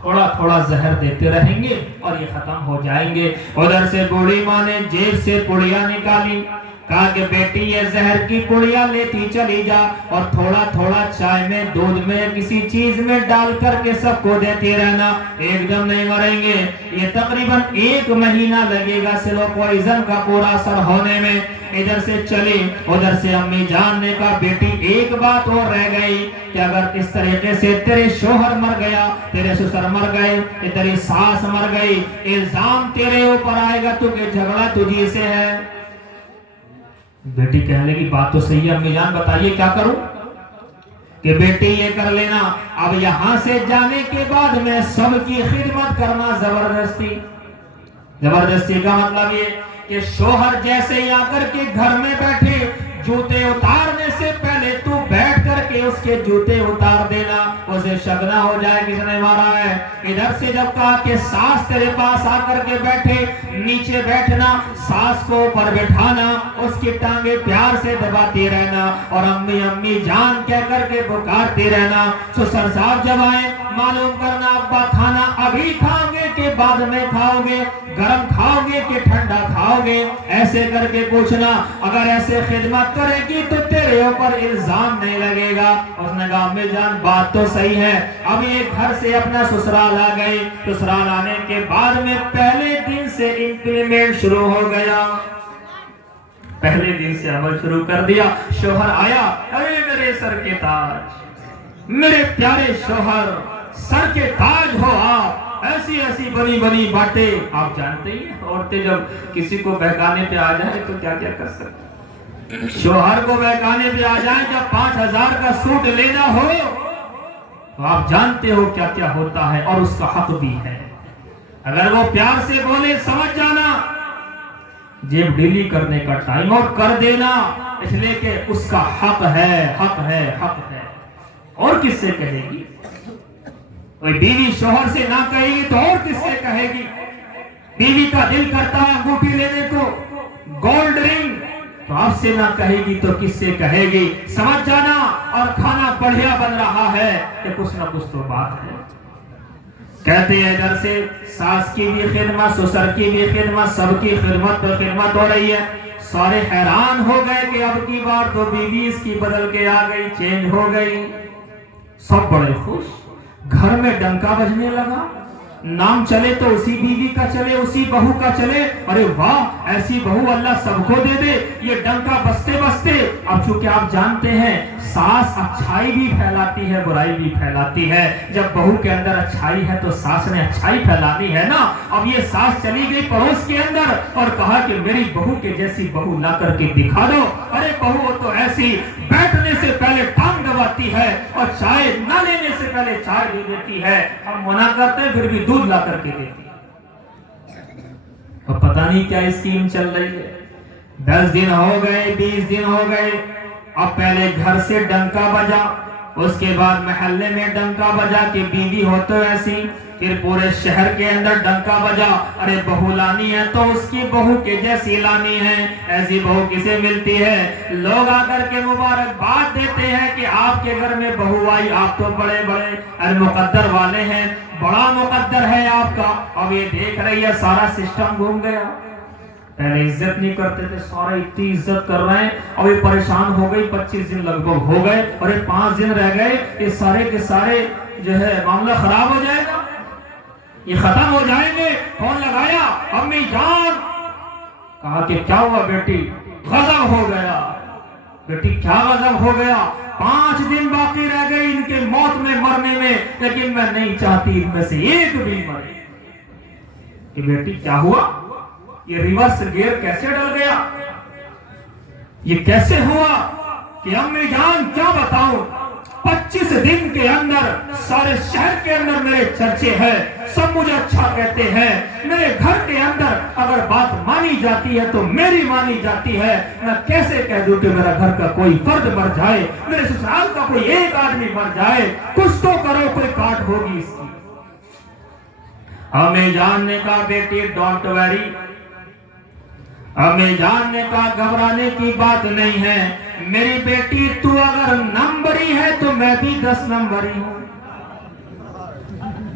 تھوڑا تھوڑا زہر دیتے رہیں گے اور یہ ختم ہو جائیں گے۔ ادھر سے بوڑھی ماں نے جیب سے پڑیا نکالی، کہا کہ بیٹی یہ زہر کی پڑیا لیتی چلی جا اور تھوڑا تھوڑا چائے میں، دودھ میں، کسی چیز میں ڈال کر کے سب کو دیتی رہنا، ایک دم نہیں مریں گے۔ یہ تقریباً 1 مہینہ لگے گا سلو پوائزن کا پورا اثر ہونے میں۔ ادھر سے چلی، ادھر سے امی جان نے کہا بیٹی ایک بات اور رہ گئی کہ اگر اس طریقے سے تیرے شوہر مر گیا، تیرے سسر مر گئے، تیری ساس مر گئی، الزام تیرے اوپر آئے گا تو کہ جھگڑا تجھی سے ہے۔ بیٹی کہنے لگی بات تو صحیح ہے امی جان، بتائیے کیا کروں؟ کہ بیٹی یہ کر لینا، اب یہاں سے جانے کے بعد میں سب کی خدمت کرنا زبردستی۔ زبردستی کا مطلب یہ کہ شوہر جیسے ہی آ کر کے گھر میں بیٹھے، جوتے اتارنے سے پہلے تو بیٹھ کر کے اس کے جوتے اتار دینا، اسے شک نہ ہو جائے کس نے مارا ہے۔ ادھر سے جب کہا کہ ساس تیرے پاس آ کر کے بیٹھے، نیچے بیٹھنا، ساس کو اوپر بٹھانا، اس کی ٹانگیں پیار سے دباتی رہنا اور امی امی جان کہہ کر کے پکارتی رہنا۔ سسر صاحب جب آئے معلوم کرنا ابا کھانا ابھی کھاؤ گے کہ بعد میں کھاؤ گے، گرم کھاؤ گے کہ ٹھنڈا کھاؤ گے، ایسے کر کے پوچھنا۔ اگر ایسے خدمت کرے گی تو تیرے اوپر الزام نہیں لگے گا۔ اس نے کہا امی جان بات تو صحیح ہے۔ اب یہ گھر سے اپنا سسرال آ گئی، سسرال آنے کے بعد میں پہلے دن سے امپلیمنٹ شروع ہو گیا، پہلے دن سے عمل شروع کر دیا۔ شوہر آیا، ارے میرے سر کے تاج، میرے پیارے شوہر، سر کے تاج ہو آپ، ایسی ایسی بڑی بڑی باتیں آپ جانتے ہی ہیں، عورتیں جب کسی کو بہکانے پہ آ جائیں تو کیا کیا کر سکتے، شوہر کو بہکانے پہ آ جائیں، جب 5000 کا سوٹ لینا ہو تو آپ جانتے ہو کیا کیا ہوتا ہے، اور اس کا حق بھی ہے۔ اگر وہ پیار سے بولے سمجھ جانا، جیب ڈیلی کرنے کا ٹائم اور کر دینا، اس لیے کہ اس کا حق ہے، حق ہے، حق ہے۔ اور کس سے کہے گی؟ کوئی بیوی شوہر سے نہ کہے گی تو اور کس سے کہے گی؟ بیوی کا دل کرتا ہے انگوٹھی لینے کو، گولڈ رنگ، تو آپ سے نہ کہے گی تو کس سے کہے گی؟ سمجھ جانا۔ اور کھانا بڑھیا بن رہا ہے کہ کچھ نہ کچھ تو بات ہے۔ کہتے ہیں ادھر سے ساس کی بھی خدمت، سسر کی بھی خدمت، سب کی خدمت پر خدمت ہو رہی ہے۔ سارے حیران ہو گئے کہ اب کی بار تو بیوی اس کی بدل کے آ گئی، چینج ہو گئی۔ سب بڑے خوش، گھر میں ڈنکا بجنے لگا، نام چلے تو اسی بیوی کا چلے، اسی بہو کا چلے، ارے واہ ایسی بہو اللہ سب کو دے دے۔ یہ ڈنکا بستے بستے، اب چونکہ آپ جانتے ہیں ساس اچھائی بھی پھیلاتی ہے، برائی بھی پھیلاتی ہے۔ جب بہو کے اندر اچھائی ہے تو ساس نے اچھائی پھیلانی ہے نا۔ اب یہ ساس چلی گئی پڑوس کے اندر اور کہا کہ میری بہو کے جیسی بہو لا کر کے دکھا دو۔ ارے بہو تو ایسی بیٹھنے سے پہلے ٹانگ دباتی ہے اور چائے نہ لینے سے پہلے چائے دے دیتی ہے، ہم منع کرتے ہیں پھر بھی دودھ لا کر کے دیتی ہے۔ اور پتہ نہیں کیا اسکیم چل رہی ہے۔ 10 دن ہو گئے، 20 دن ہو گئے، اب پہلے گھر سے ڈنکا بجا، اس کے بعد محلے میں ڈنکا بجا کہ بیوی ہو تو ایسی، پھر پورے شہر کے اندر ڈنکا بجا، ارے بہو لانی ہے تو اس کی بہو کے جیسی لانی ہے، ایسی بہو کسے ملتی ہے؟ لوگ آ کر کے مبارکباد دیتے ہیں کہ آپ کے گھر میں بہو آئی، آپ تو بڑے بڑے مقدر والے ہیں، بڑا مقدر ہے آپ کا۔ اب یہ دیکھ رہی ہے سارا سسٹم گھوم گیا، پہلے عزت نہیں کرتے تھے، سارے اتنی عزت کر رہے ہیں، اب یہ پریشان ہو گئی۔ 25 دن لگ بھگ ہو گئے اور یہ 5 دن رہ گئے، یہ سارے کے سارے جو ہے معاملہ خراب ہو جائے گا، یہ ختم ہو جائیں گے۔ فون لگایا، امی جان، کہا کہ کیا ہوا بیٹی؟ غضب ہو گیا۔ بیٹی کیا غضب ہو گیا؟ 5 دن باقی رہ گئے ان کے موت میں، مرنے میں، لیکن میں نہیں چاہتی ان میں سے ایک بھی مرے۔ کہ بیٹی کیا ہوا؟ یہ ریورس گیئر کیسے ڈل گیا؟ یہ کیسے ہوا؟ کہ امی جان کیا بتاؤں، 25 دن کے اندر سارے شہر کے اندر میرے چرچے ہیں، سب مجھے اچھا کہتے ہیں، میرے گھر کے اندر اگر بات مانی جاتی ہے تو میری مانی جاتی ہے، میں کیسے کہہ دوں کہ میرا گھر کا کوئی فرد مر جائے، میرے سسرال کا کوئی ایک آدمی مر جائے، کچھ تو کرو، کوئی کاٹ ہوگی اس کی۔ امی جان نے کہا بیٹی ڈونٹ ویری، امی جان نے کہا گھبرانے کی بات نہیں ہے، میری بیٹی تو اگر نمبری ہے تو میں بھی 10 نمبری ہوں۔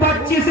25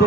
2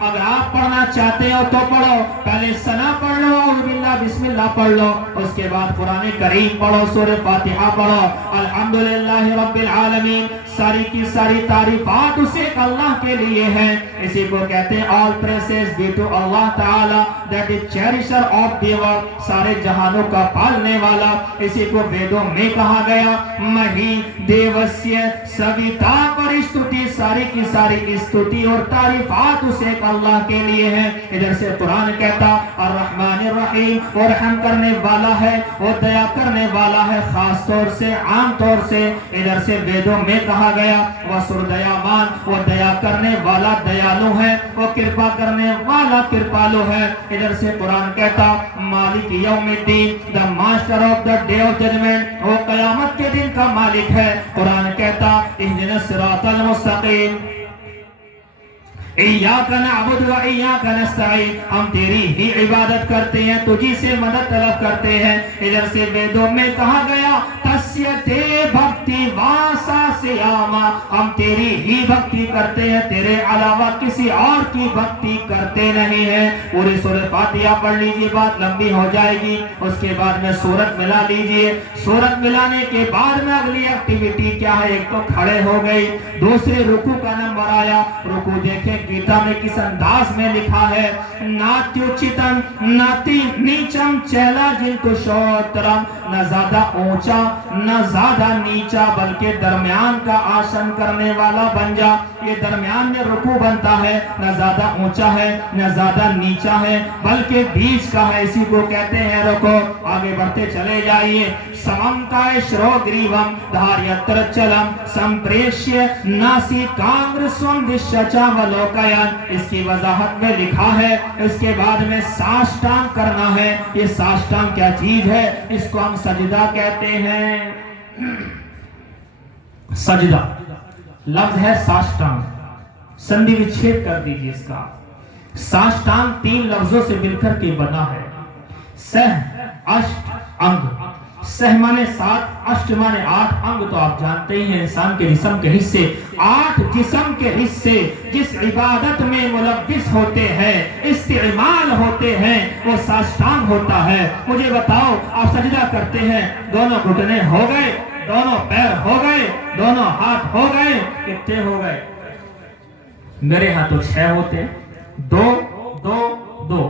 اگر آپ پڑھنا چاہتے ہو تو پڑھو، پہلے ثنا پڑھ لو، اعوذ باللہ بسم اللہ پڑھ لو، اس کے بعد قرآن کریم پڑھو، سورہ فاتحہ پڑھو، الحمدللہ رب العالمین، ساری کی ساری تعریفات اسے اللہ کے لیے ہیں۔ اسی کو کہتے ہیں all praises be to Allah Ta'ala that is cherisher of the world، سارے جہانوں کا پالنے والا۔ اسی کو ویدوں میں کہا گیا مہی دیوسیہ سویتا پر استوتی، ساری کی ساری استوتی اور تعریفات اسے اللہ کے لیے ہیں۔ ادھر سے قرآن کہتا الرحمن الرحیم، اور رحم کرنے والا ہے اور دیا کرنے والا ہے، خاص طور سے عام طور سے۔ ادھر سے ویدوں میں کہا گیا وسر دیامان، وہ دیا کرنے والا دیالو ہے، وہ کرپا کرنے والا کرپالو ہے۔ ادھر سے قرآن کہتا مالک یوم الدین، the master of the day of judgment، وہ قیامت کے دن کا مالک ہے۔ قرآن کہتا اہدنا الصراط المستقیم، ایاک نعبد و ایاک نستعین، ہم تیری ہی عبادت کرتے ہیں، تجھی سے مدد طلب کرتے ہیں۔ ادھر سے ویدوں میں کہا گیا تسیتے بھکتی واسا سیاما، ہم تیری ہی بھکتی کرتے ہیں، تیرے علاوہ کسی اور کی بھکتی کرتے نہیں ہیں۔ پوری سورہ فاتحہ پڑھ لیجئے، بات لمبی ہو جائے گی۔ اس کے بعد میں سورت ملا لیجئے، سورت ملانے کے بعد میں اگلی ایکٹیویٹی کیا ہے، ایک تو کھڑے ہو گئی، دوسرے رکوع کا نمبر آیا۔ رکوع دیکھیں گیتا میں کس انداز میں لکھا ہے، ناتیوچتم ناتی نیچم چیلا جنتو شوترم، نہ زیادہ اونچا نہ زیادہ نیچا، بلکہ درمیان کا آسن کرنے والا بن جا۔ یہ درمیان میں رکوع بنتا ہے، نہ زیادہ اونچا ہے نہ زیادہ نیچا ہے، بلکہ بیچ کا ہے، اسی کو کہتے ہیں رکوع۔ آگے بڑھتے چلے جائیے، سمم کائے شرو گریوم دھاریتر چلم سمپریشیہ ناسی کانگر سوم دشچا ولوکیان، اس کی وضاحت میں لکھا ہے۔ اس کے بعد میں ساشتانگ کرنا ہے۔ یہ ساشتانگ کیا چیز ہے؟ اس کو ہم سجدہ کہتے ہیں۔ سجدہ لفظ ہے ساشتانگ، سندھی وچھید کر دیجئے اس کا۔ ساشتانگ 3 لفظوں سے مل کر کے بنا ہے، سہ اشٹ انگ۔ سہ مانے 7، اشٹ مانے 8، انگ تو آپ جانتے ہی ہیں انسان کے جسم کے حصے۔ 8 جسم کے حصے جس عبادت میں ملبس ہوتے ہیں، استعمال ہوتے ہیں، وہ ساشتانگ ہوتا ہے۔ مجھے بتاؤ، آپ سجدہ کرتے ہیں، دونوں گھٹنے ہو گئے، دونوں پیر ہو گئے، دونوں ہاتھ ہو گئے، کتنے ہو گئے؟ میرے ہاں تو 6 ہوتے، 2 2 2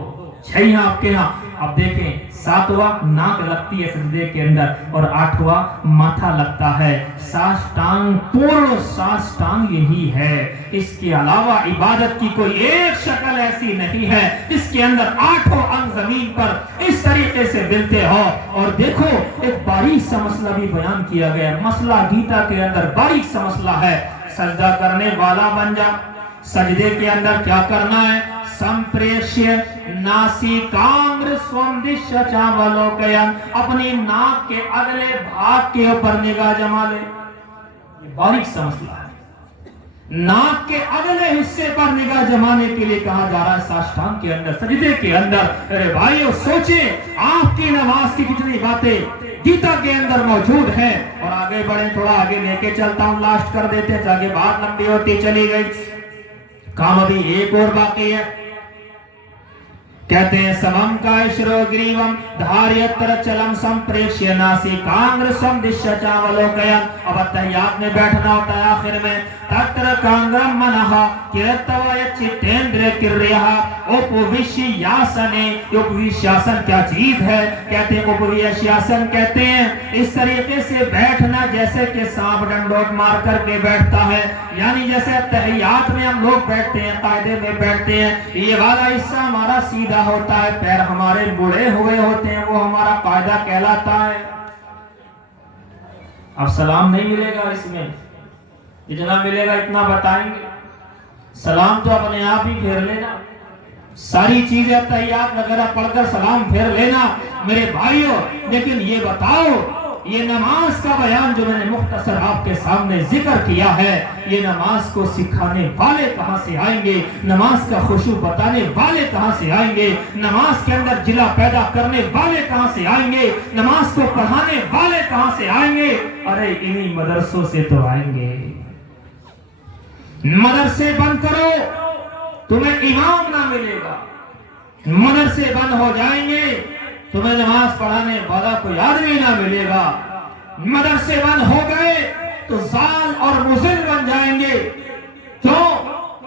6 ہاں آپ کے ہاں۔ اب دیکھیں 7واں ناک لگتی ہے سجدے کے اندر اور 8واں ماتھا لگتا ہے۔ ساشتانگ، پورن ساشتانگ یہی ہے۔ اس کے علاوہ عبادت کی کوئی ایک شکل ایسی نہیں ہے جس کے اندر 8 انگ زمین پر اس طریقے سے ملتے ہو۔ اور دیکھو ایک باریک سا مسئلہ بھی بیان کیا گیا، مسئلہ گیتا کے اندر باریک سا مسئلہ ہے، سجدہ کرنے والا بن جا۔ سجدے کے اندر کیا کرنا ہے؟ سمپریشیہ ناسی کانگر سوندشہ چاولوکیان، اپنی ناک کے اگلے بھاگ کے اوپر نگاہ جما لے۔ یہ باریک سا مسئلہ ہے، ناک کے اگلے حصے پر نگاہ جمانے کے لیے کہا جا رہا ہے ساشتانگ کے اندر، سجدے کے اندر۔ ارے بھائیو سوچیں آپ کی نماز کی کتنی باتیں گیتا کے اندر موجود ہیں۔ اور آگے بڑھیں، تھوڑا آگے لے کے چلتا ہوں، لاسٹ کر دیتے ہیں تاکہ بات لمبی ہوتی چلی گئی۔ کام ابھی ایک اور باقی ہے۔ کہتے ہیں سمم کائشرو گریوم دھاریتر چلم سمپریشیہ ناسی کانگر سم دشہ چاولوکیان۔ اب اتحیات میں بیٹھنا ہوتا ہے آخر میں، تتر کانگرم منہا کرتوائے چتیندر کریہا اپویشیاسنے۔ اپویشیاسن کیا چیز ہے؟ کہتے ہیں اپویشیاسن کہتے ہیں اس طریقے سے بیٹھنا جیسے کہ سانپ ڈنڈوت مار کر کے بیٹھتا ہے، یعنی جیسے اتحیات میں ہم لوگ بیٹھتے ہیں، قاعدے میں بیٹھتے ہیں، یہ والا حصہ ہمارا سیدھا ہوتا ہے، پیر ہمارے بڑے ہوئے ہوتے ہیں، وہ ہمارا قاعدہ کہلاتا ہے۔ اب سلام نہیں ملے گا اس میں، جتنا ملے گا اتنا بتائیں گے۔ سلام تو اپنے آپ ہی پھیر لینا، ساری چیزیں تحیات وغیرہ پڑھ کر سلام پھیر لینا میرے بھائیوں۔ لیکن یہ بتاؤ، یہ نماز کا بیان جو میں نے مختصر آپ کے سامنے ذکر کیا ہے، یہ نماز کو سکھانے والے کہاں سے آئیں گے؟ نماز کا خشوع بتانے والے کہاں سے آئیں گے؟ نماز کے اندر جلا پیدا کرنے والے کہاں سے آئیں گے؟ نماز کو پڑھانے والے کہاں سے آئیں گے؟ ارے انہی مدرسوں سے تو آئیں گے۔ مدرسے بند کرو تمہیں امام نہ ملے گا، مدرسے بند ہو جائیں گے، تمہیں نماز پڑھانے والا کوئی آدمی نہ ملے گا، مدرسے بند ہو گئے تو زال اور مضل بن جائیں گے۔ کیوں؟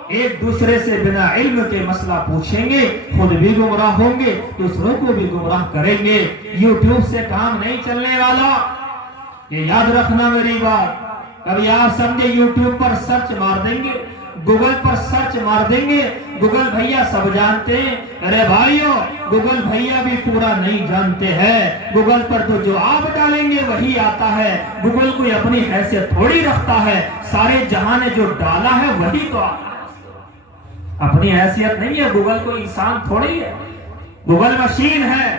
ایک دوسرے سے بنا علم کے مسئلہ پوچھیں گے، خود بھی گمراہ ہوں گے، دوسروں کو بھی گمراہ کریں گے۔ یوٹیوب سے کام نہیں چلنے والا، یہ یاد رکھنا میری بات۔ کبھی آپ سمجھے یوٹیوب پر سرچ مار دیں گے، گوگل پر سرچ مار دیں گے، گوگل بھیا سب جانتے ہیں۔ ارے بھائیو، گوگل بھیا بھی پورا نہیں جانتے ہیں۔ گوگل پر تو جو آپ ڈالیں گے وہی آتا ہے۔ گوگل کوئی اپنی حیثیت تھوڑی رکھتا ہے، سارے جہاں نے جو ڈالا ہے وہی تو آتا ہے، اپنی حیثیت نہیں ہے۔ گوگل کوئی انسان تھوڑی ہے، گوگل مشین ہے،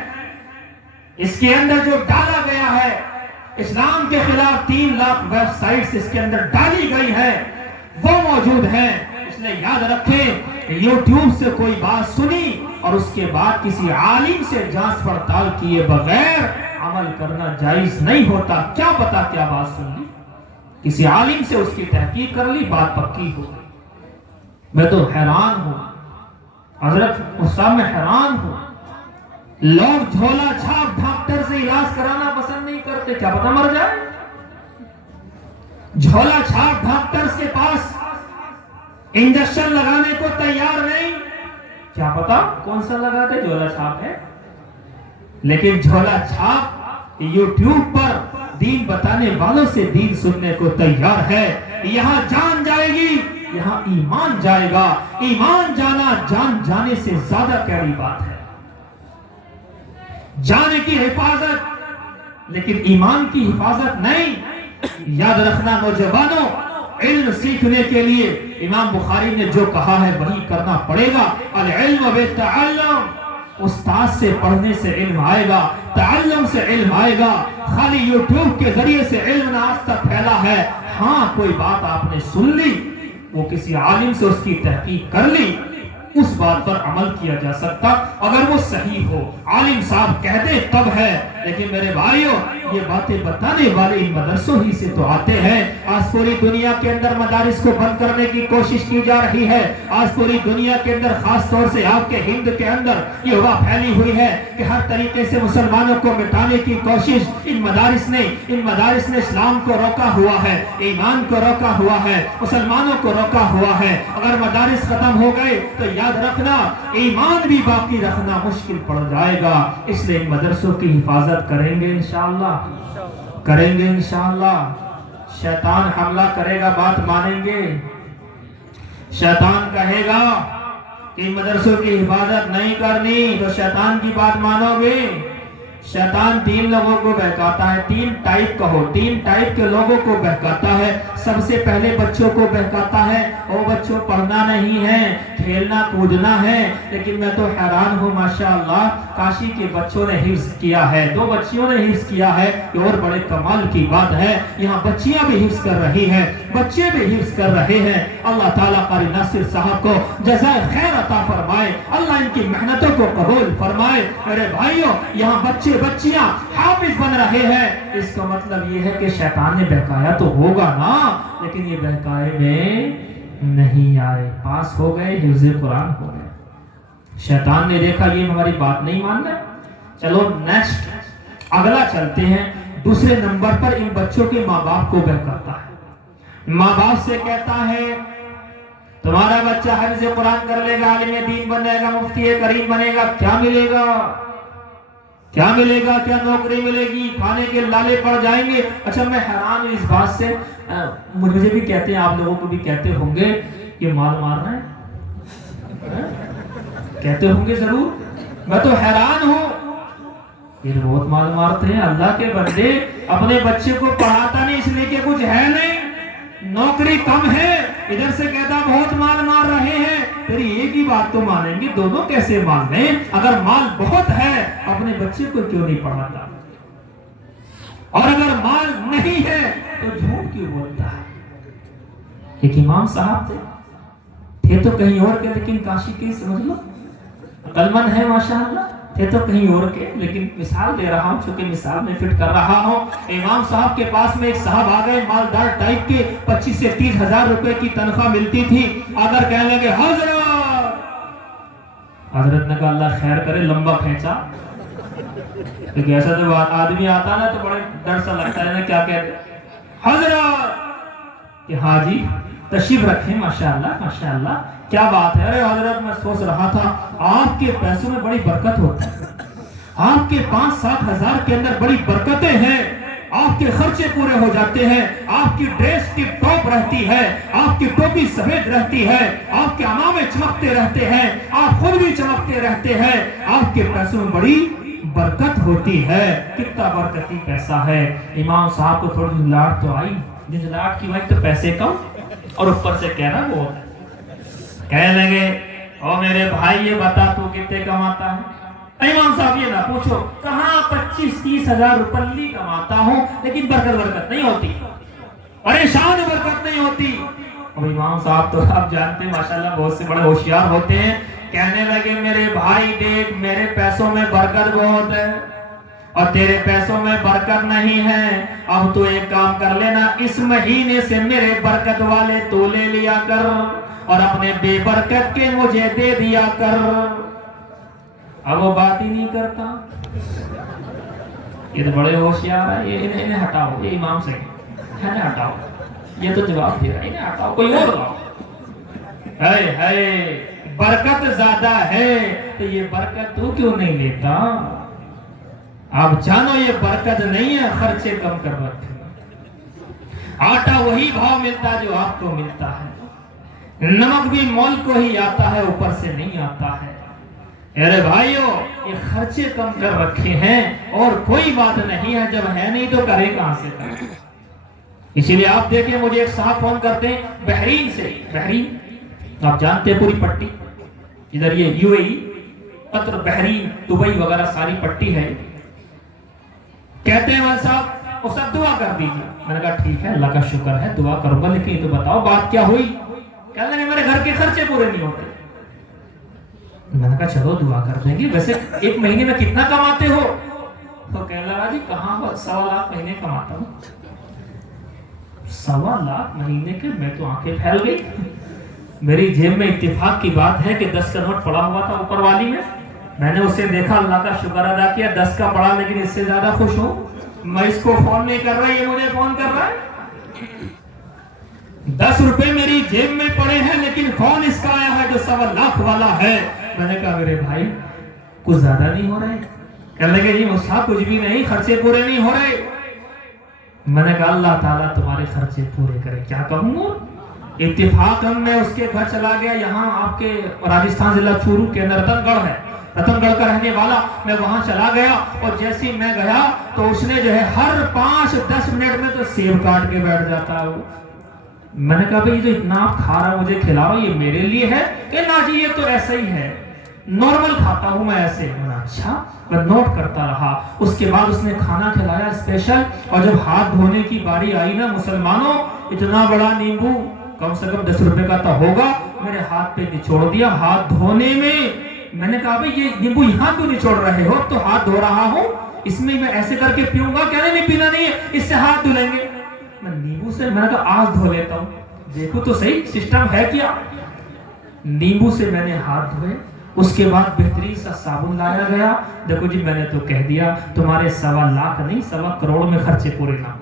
اس کے اندر جو ڈالا گیا ہے، اسلام کے خلاف 3 لاکھ ویب سائٹس اس کے اندر ڈالی گئی ہے، وہ موجود ہیں۔ اس لیے یاد رکھیں کہ یوٹیوب سے کوئی بات سنی اور اس کے بعد کسی عالم سے جانچ پڑتال کیے بغیر عمل کرنا جائز نہیں ہوتا۔ کیا پتا کیا بات سن لی، کسی عالم سے اس کی تحقیق کر لی، بات پکی ہو گئی۔ میں تو حیران ہوں حضرت صاحب، میں حیران ہوں، لوگ جھولا چھاپ ڈاکٹر سے علاج کرانا پسند نہیں کرتے، کیا پتہ مر جائے۔ جھولا چھاپ ڈاکٹر کے پاس انجیکشن لگانے کو تیار نہیں، کیا پتہ کون سا لگاتے، جھولا چھاپ ہے۔ لیکن جھولا چھاپ یوٹیوب پر دین بتانے والوں سے دین سننے کو تیار ہے۔ یہاں جان جائے گی، یہاں ایمان جائے گا۔ ایمان جانا جان جانے سے زیادہ پیاری بات ہے۔ جانے کی حفاظت لیکن ایمان کی حفاظت نہیں۔ یاد رکھنا نوجوانوں، علم سیکھنے کے لیے امام بخاری نے جو کہا ہے وہی کرنا پڑے گا۔ العلم بالتعلم، استاد سے پڑھنے سے علم آئے گا، تعلم سے علم آئے گا۔ خالی یوٹیوب کے ذریعے سے علم نہ آج تک پھیلا ہے۔ ہاں کوئی بات آپ نے سن لی، وہ کسی عالم سے اس کی تحقیق کر لی، اس بات پر عمل کیا جا سکتا اگر وہ صحیح ہو، عالم صاحب کہہ دے تب ہے۔ لیکن میرے بھائیوں، یہ باتیں بتانے والے ان مدرسوں ہی سے تو آتے ہیں۔ آج پوری دنیا کے اندر مدارس کو بند کرنے کی کوشش کی جا رہی ہے۔ آج پوری دنیا کے اندر، خاص طور سے آپ کے ہند کے اندر یہ وبا پھیلی ہوئی ہے کہ ہر طریقے سے مسلمانوں کو مٹانے کی کوشش ان مدارس نے اسلام کو روکا ہوا ہے، ایمان کو روکا ہوا ہے، مسلمانوں کو روکا ہوا ہے۔ اگر مدارس ختم ہو گئے تو یاد رکھنا ایمان بھی باقی رکھنا مشکل پڑ جائے گا۔ اس لیے ان مدرسوں کی حفاظت کریں گے انشاءاللہ، کریں گے انشاءاللہ۔ شیطان حملہ کرے گا، بات مانیں گے؟ شیطان کہے گا کہ مدرسوں کی حفاظت نہیں کرنی تو شیطان کی بات مانو گے؟ شیطان 3 لوگوں کو بہکاتا ہے، 3 ٹائپ کا ہو، 3 ٹائپ کے لوگوں کو بہکاتا ہے۔ سب سے پہلے بچوں کو بہکاتا ہے، او بچوں پڑھنا نہیں ہے، کھیلنا کودنا ہے۔ لیکن میں تو حیران ہوں، ماشاءاللہ کاشی کے بچوں نے حفظ کیا ہے، 2 بچیوں نے حفظ کیا ہے، یہ اور بڑے کمال کی بات ہے۔ یہاں بچیاں بھی حفظ کر رہی ہیں، بچے بھی حفظ کر رہے ہیں۔ اللہ تعالیٰ قاری ناصر صاحب کو جزائے خیر عطا فرمائے، اللہ ان کی محنتوں کو قبول فرمائے۔ میرے بھائیوں، یہاں بچیاں حافظ بن رہے ہیں، اس کا مطلب یہ ہے کہ شیطان نے بہکایا تو ہوگا نا، لیکن یہ بہکائے میں نہیں آئے، پاس ہو گئے، حفظ قرآن ہو گئے۔ شیطان نے دیکھا یہ ہماری بات نہیں مان رہے، چلو نیکسٹ اگلا چلتے ہیں۔ دوسرے نمبر پر ان بچوں کے ماں باپ کو بہکاتا ہے۔ ماں باپ سے کہتا ہے تمہارا بچہ حفظ قرآن کر لے گا، عالم دین بنے گا، مفتی کریم بنے گا، کیا ملے گا؟ کیا ملے گا؟ کیا نوکری ملے گی؟ کھانے کے لالے پڑ جائیں گے۔ اچھا میں حیران ہوں اس بات سے، مجھے بھی کہتے ہیں، آپ لوگوں کو بھی کہتے ہوں گے کہ مال مارنا ہے، کہتے ہوں گے ضرور۔ میں تو حیران ہوں، یہ بہت مال مارتے ہیں۔ اللہ کے بندے، اپنے بچے کو پڑھاتا نہیں اس لیے کہ کچھ ہے نہیں، نوکری کم ہے، ادھر سے کہتا بہت مال مار رہے ہیں، پھر ایک ہی بات تو مانیں گے، دونوں کیسے مان لیں؟ اگر مال بہت ہے اپنے بچے کو کیوں نہیں پڑھاتا؟ اور اگر مال نہیں ہے تو جھوٹ کیوں بولتا ہے؟ ایک امام صاحب تھے تو کہیں اور کے، لیکن کاشی کے سمجھ لو عقل مند ہے ماشاءاللہ، تھے تو کہیں اور کے، لیکن مثال دے رہا ہوں چونکہ مثال میں فٹ کر رہا ہوں۔ امام صاحب کے پاس میں ایک صاحب آ گئے، مالدار ٹائپ کے، 25 سے 30 ہزار روپے کی تنخواہ ملتی تھی۔ اگر کہنے لگے حضرت حضرت نے کہا اللہ خیر کرے، لمبا کھینچا، لیکن ایسا جب آدمی آتا نا تو بڑے ڈر سا لگتا ہے، کیا کہتے حضرت کہ ہاں جی تشریف رکھیں، ماشاءاللہ ماشاءاللہ کیا بات ہے۔ ارے حضرت میں سوچ رہا تھا آپ کے پیسوں میں بڑی برکت ہوتی ہے، آپ کے 5-7 ہزار کے اندر بڑی برکتیں ہیں، آپ کے خرچے پورے ہو جاتے ہیں، آپ کی ڈریس ٹپ ٹاپ رہتی ہے، آپ کی ٹوپی سفید رہتی ہے، آپ کے عمامے چمکتے رہتے ہیں، آپ خود بھی چمکتے رہتے ہیں، آپ کے پیسوں میں بڑی برکت ہوتی ہے۔ کتنا برکتی پیسہ ہے۔ امام صاحب کو تھوڑی لاٹ تو آئی، جس لاٹ کی وجہ تو پیسے کم اور اوپر سے کہنا وہ کہنے لگے او میرے بھائی یہ بتا تو کتنے کماتا ہے؟ امام صاحب یہ نہ پوچھو، کہاں 25-30 ہزار روپے کماتا ہوں، لیکن برکت نہیں ہوتی، پریشان برکت نہیں ہوتی۔ اب امام صاحب تو آپ جانتے ہیں ماشاءاللہ بہت سے بڑے ہوشیار ہوتے ہیں، کہنے لگے میرے بھائی دیکھ میرے پیسوں میں برکت بہت ہے اور تیرے پیسوں میں برکت نہیں ہے، اب تو ایک کام کر لینا، اس مہینے سے میرے برکت والے تو لے لیا کر اور اپنے بے برکت کے مجھے دے دیا کر۔ اب وہ بات ہی نہیں کرتا، یہ تو بڑے ہوشیار ہے، یہ انہیں ہٹاؤ، یہ امام سے انہیں ہٹاؤ، یہ تو جواب دے رہا ہے، انہیں ہٹاؤ کوئی اور لاؤ۔ برکت زیادہ ہے تو یہ برکت تو کیوں نہیں لیتا؟ آپ جانو یہ برکت نہیں ہے، خرچے کم کر رکھے، آٹا وہی بھاؤ ملتا جو آپ کو ملتا ہے، نمک بھی مول کو ہی آتا ہے، اوپر سے نہیں آتا ہے۔ ارے بھائیو یہ خرچے کم کر رکھے ہیں اور کوئی بات نہیں ہے، جب ہے نہیں تو کرے کہاں سے کرے۔ اسی لیے آپ دیکھیں مجھے ایک صاحب فون کرتے ہیں بحرین سے، بحرین آپ جانتے ہیں پوری پٹی ادھر یہ you a E, Qatar, Bahrain, Dubai وغیرہ ساری پٹی ہے، کہتے ہیں مول صاحب اس وقت دعا کر دیجیے۔ میں نے کہا ٹھیک ہے اللہ کا شکر ہے دعا کروں گا، لیکن یہ تو بتاؤ بات کیا ہوئی؟ کہتے ہیں میرے گھر کے خرچے پورے نہیں ہوتے۔ میں نے کہا چلو دعا کر دیں گے، ویسے ایک مہینے میں کتنا کماتے ہو؟ تو کہنے لگا جی کہاں 1.25 لاکھ مہینے کماتا ہوں۔ 1.25 لاکھ مہینے کے؟ میں تو آنکھیں پھیل گئی، میری جیب میں اتفاق کی بات ہے کہ 10 کا نوٹ پڑا ہوا تھا اوپر والی میں نے اسے دیکھا، اللہ کا شکر ادا کیا، 10 کا پڑا، لیکن اس سے زیادہ خوش ہوں میں اس کو فون نہیں کر رہا، یہ مجھے فون کر رہا ہے۔ 10 روپے میری جیب میں پڑے ہیں لیکن فون اس کا آیا ہے جو 1.25 لاکھ والا ہے۔ میں نے کہا میرے بھائی کچھ زیادہ نہیں ہو رہے؟ کہنے لگے جی مجھا کچھ بھی نہیں، خرچے پورے نہیں ہو رہے۔ میں نے کہا اللہ تعالیٰ تمہارے خرچے پورے کرے، کیا کہوں؟ اتفاقاً میں اس کے گھر چلا گیا، یہاں آپ کے راجستھان ضلع چورو کے اندر رتن گڑھ ہے، رتن گڑھ کا رہنے والا، میں وہاں چلا گیا اور جیسے میں گیا تو اس نے جو ہے ہر 5-10 منٹ میں تو سیب کاٹ کے بیٹھ جاتا ہے۔ میں نے کہا بھئی جو اتنا آپ کھا رہا مجھے کھلاؤ، یہ میرے لیے ہے؟ کہ نا جی یہ تو ایسا ہی ہے، نارمل کھاتا ہوں میں ایسے۔ اچھا، میں نوٹ کرتا رہا۔ اس کے بعد اس نے کھانا کھلایا اسپیشل، اور جب ہاتھ دھونے کی باری آئی نا مسلمانوں، اتنا بڑا نیمبو کم سے کم 10 روپے کا تو ہوگا، میرے ہاتھ پہ نچوڑ دیا ہاتھ دھونے میں۔ میں نے کہا بھئی یہ نیمبو یہاں کیوں نچوڑ رہے ہو؟ تو ہاتھ دھو رہا ہوں، اس میں میں ایسے کر کے پیوں گا؟ کہنے نہیں پینا نہیں ہے، اس سے ہاتھ دھلیں گے۔ میں نیمبو سے میں نے کہا آج دھو لیتا ہوں، دیکھو تو صحیح سسٹم ہے کیا۔ نیمبو سے میں نے ہاتھ دھوئے، اس کے بعد بہترین سا صابن لایا گیا۔ دیکھو جی میں نے تو کہہ دیا تمہارے 1.25 لاکھ نہیں 1.25 کروڑ میں خرچے پورے نہ،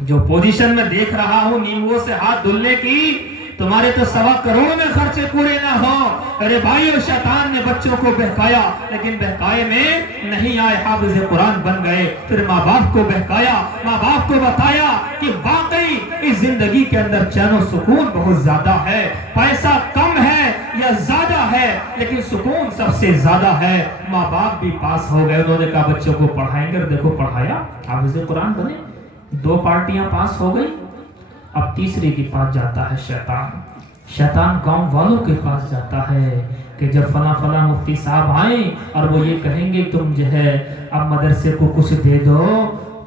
جو پوزیشن میں دیکھ رہا ہوں نیمبو سے ہاتھ دھلنے کی، تمہارے تو 1.25 کروڑ میں خرچے پورے نہ ہوں۔ ارے بھائیو شیطان نے بچوں کو بہکایا، لیکن بہکائے میں نہیں آئے، حافظ قرآن بن گئے۔ پھر ماں باپ کو بہکایا، ماں باپ کو بتایا کہ واقعی اس زندگی کے اندر چین و سکون بہت زیادہ ہے، پیسہ کم ہے یا زیادہ ہے لیکن سکون سب سے زیادہ ہے۔ ماں باپ بھی پاس ہو گئے، انہوں نے کہا بچوں کو پڑھائیں گے، دیکھو پڑھایا، حافظ قرآن بنے، 2 پارٹیاں پاس ہو گئی۔ اب تیسری کے پاس جاتا ہے شیطان۔ شیطان گاؤں والوں کے پاس جاتا ہے کہ جب فلاں فلاں مفتی صاحب آئیں اور وہ یہ کہیں گے تم جو ہے اب مدرسے کو کچھ دے دو،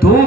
2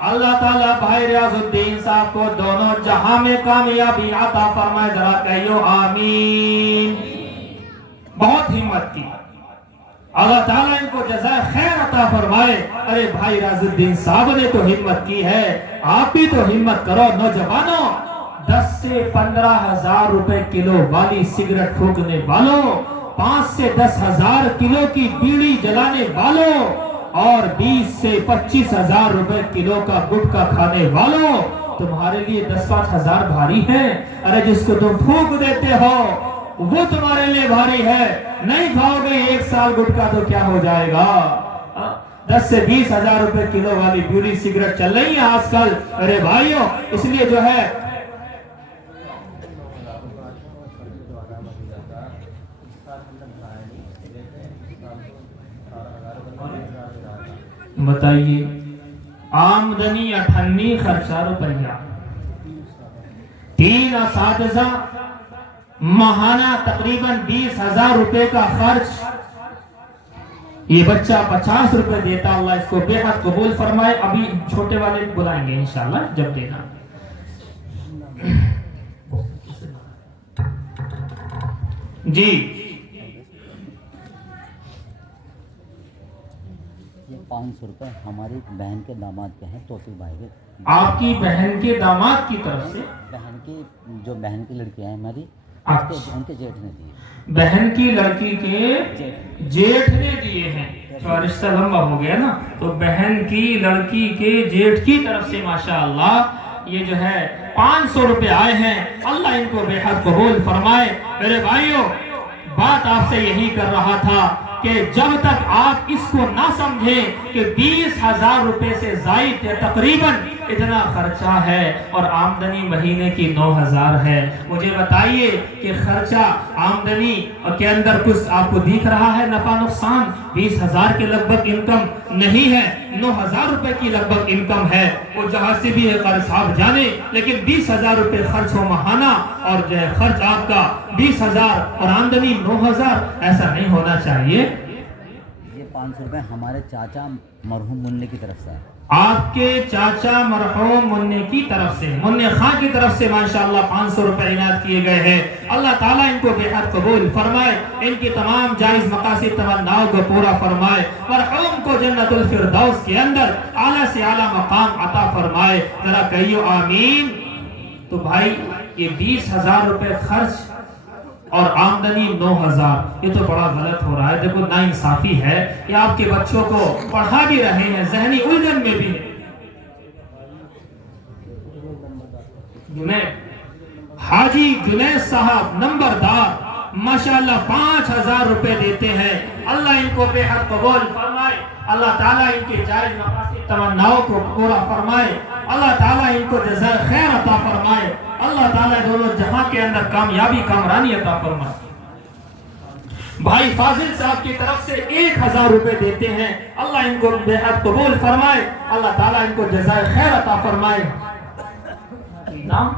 اللہ تعالیٰ بھائی ریاض الدین صاحب کو دونوں جہاں میں کامیابی عطا فرمائے، ذرا کہیو آمین۔ بہت ہمت کی، اللہ تعالیٰ ان کو جزائے خیر عطا فرمائے۔ ارے بھائی ریاض الدین صاحب نے تو ہمت کی ہے، آپ بھی تو ہمت کرو نوجوانوں۔ 10 سے 15 ہزار روپے کلو والی سگریٹ پھونکنے والوں، 5 سے 10 ہزار کلو کی بیڑی جلانے والوں، اور 20 سے 25 ہزار روپے کلو کا گٹکا کھانے والوں، تمہارے لیے 10-5 ہزار بھاری ہیں۔ ارے جس کو تم پھونک دیتے ہو وہ تمہارے لیے بھاری ہے، نہیں کھاؤ گے 1 سال گٹکا تو کیا ہو جائے گا۔ 10 سے 20 ہزار روپے کلو والی بیڑی سگریٹ چل رہی ہے آج کل۔ ارے بھائیوں، اس لیے جو ہے بتائیے، آمدنی 98، خرچہ روپیہ، 3 اساتذہ، ماہانہ تقریباً 20 ہزار روپے کا خرچ، یہ بچہ 50 روپے دیتا، اللہ اس کو بے حد قبول فرمائے۔ ابھی چھوٹے والے بلائیں گے انشاءاللہ جب دینا۔ جی یہ 500 روپے ہماری بہن کے داماد کے ہیں، توفیق بھائی کے۔ آپ کی بہن کے داماد کی طرف سے؟ بہن کی لڑکیاں ہیں ہماری، ان کے جیٹھ نے دیے۔ بہن کی لڑکی کے جیٹھ نے دیے ہیں، تو رشتہ لمبا ہو گیا نا، تو بہن کی لڑکی کے جیٹھ کی طرف سے ماشاءاللہ یہ جو ہے 500 روپے آئے ہیں، اللہ ان کو بے حد قبول فرمائے۔ میرے بھائیوں، بات آپ سے یہی کر رہا تھا کہ جب تک آپ اس کو نہ سمجھیں کہ 20 ہزار روپے سے زائد تقریباً اتنا خرچہ ہے اور آمدنی مہینے کی 9,000 ہے، مجھے بتائیے کہ خرچہ آمدنی کے اندر کچھ آپ کو دیکھ رہا ہے نفع نقصان؟ 20 ہزار کے لگ بھگ انکم نہیں ہے، 9,000 روپے کی لگ بھگ انکم ہے، وہ جہاں سے بھی ہے قاری صاحب جانے، لیکن 20 ہزار روپے خرچ ہو ماہانہ، اور جو ہے خرچ آپ کا 20 ہزار اور آمدنی 9,000، ایسا نہیں ہونا چاہیے۔ یہ 500 روپے ہمارے چاچا مرحوم منع کی طرف سے ہے۔ آپ کے چاچا مرحوم منع کی طرف سے، منع خان کی طرف سے ماشاءاللہ 500 روپے عنایت کیے گئے ہیں، اللہ تعالیٰ ان کو بے حد قبول فرمائے، ان کی تمام جائز مقاصد تمناؤں کو پورا فرمائے، مرحوم کو جنت الفردوس کے اندر اعلیٰ سے اعلیٰ مقام عطا فرمائے، ذرا کہیو آمین۔ تو بھائی یہ 20 ہزار روپے خرچ اور آمدنی 9,000، یہ تو بڑا غلط ہو رہا ہے، دیکھو نا انصافی ہے، یہ آپ کے بچوں کو پڑھا بھی رہے ہیں، ذہنی الجھن میں بھی حاجی جنید صاحب نمبردار ماشاءاللہ 5,000 روپے دیتے ہیں، اللہ ان کو بے حد قبول فرمائے، اللہ تعالیٰ ان کی جائز مقاصد تمناؤں کو پورا فرمائے، اللہ تعالیٰ ان کو جزائے خیر عطا فرمائے، اللہ تعالیٰ دونوں جہاں کے اندر کامیابی کامرانی عطا فرمائے۔ بھائی فاضل صاحب کی طرف سے 1,000 روپے دیتے ہیں، اللہ ان کو بے حد قبول فرمائے، اللہ تعالیٰ ان کو جزائے خیر عطا فرمائے۔ نام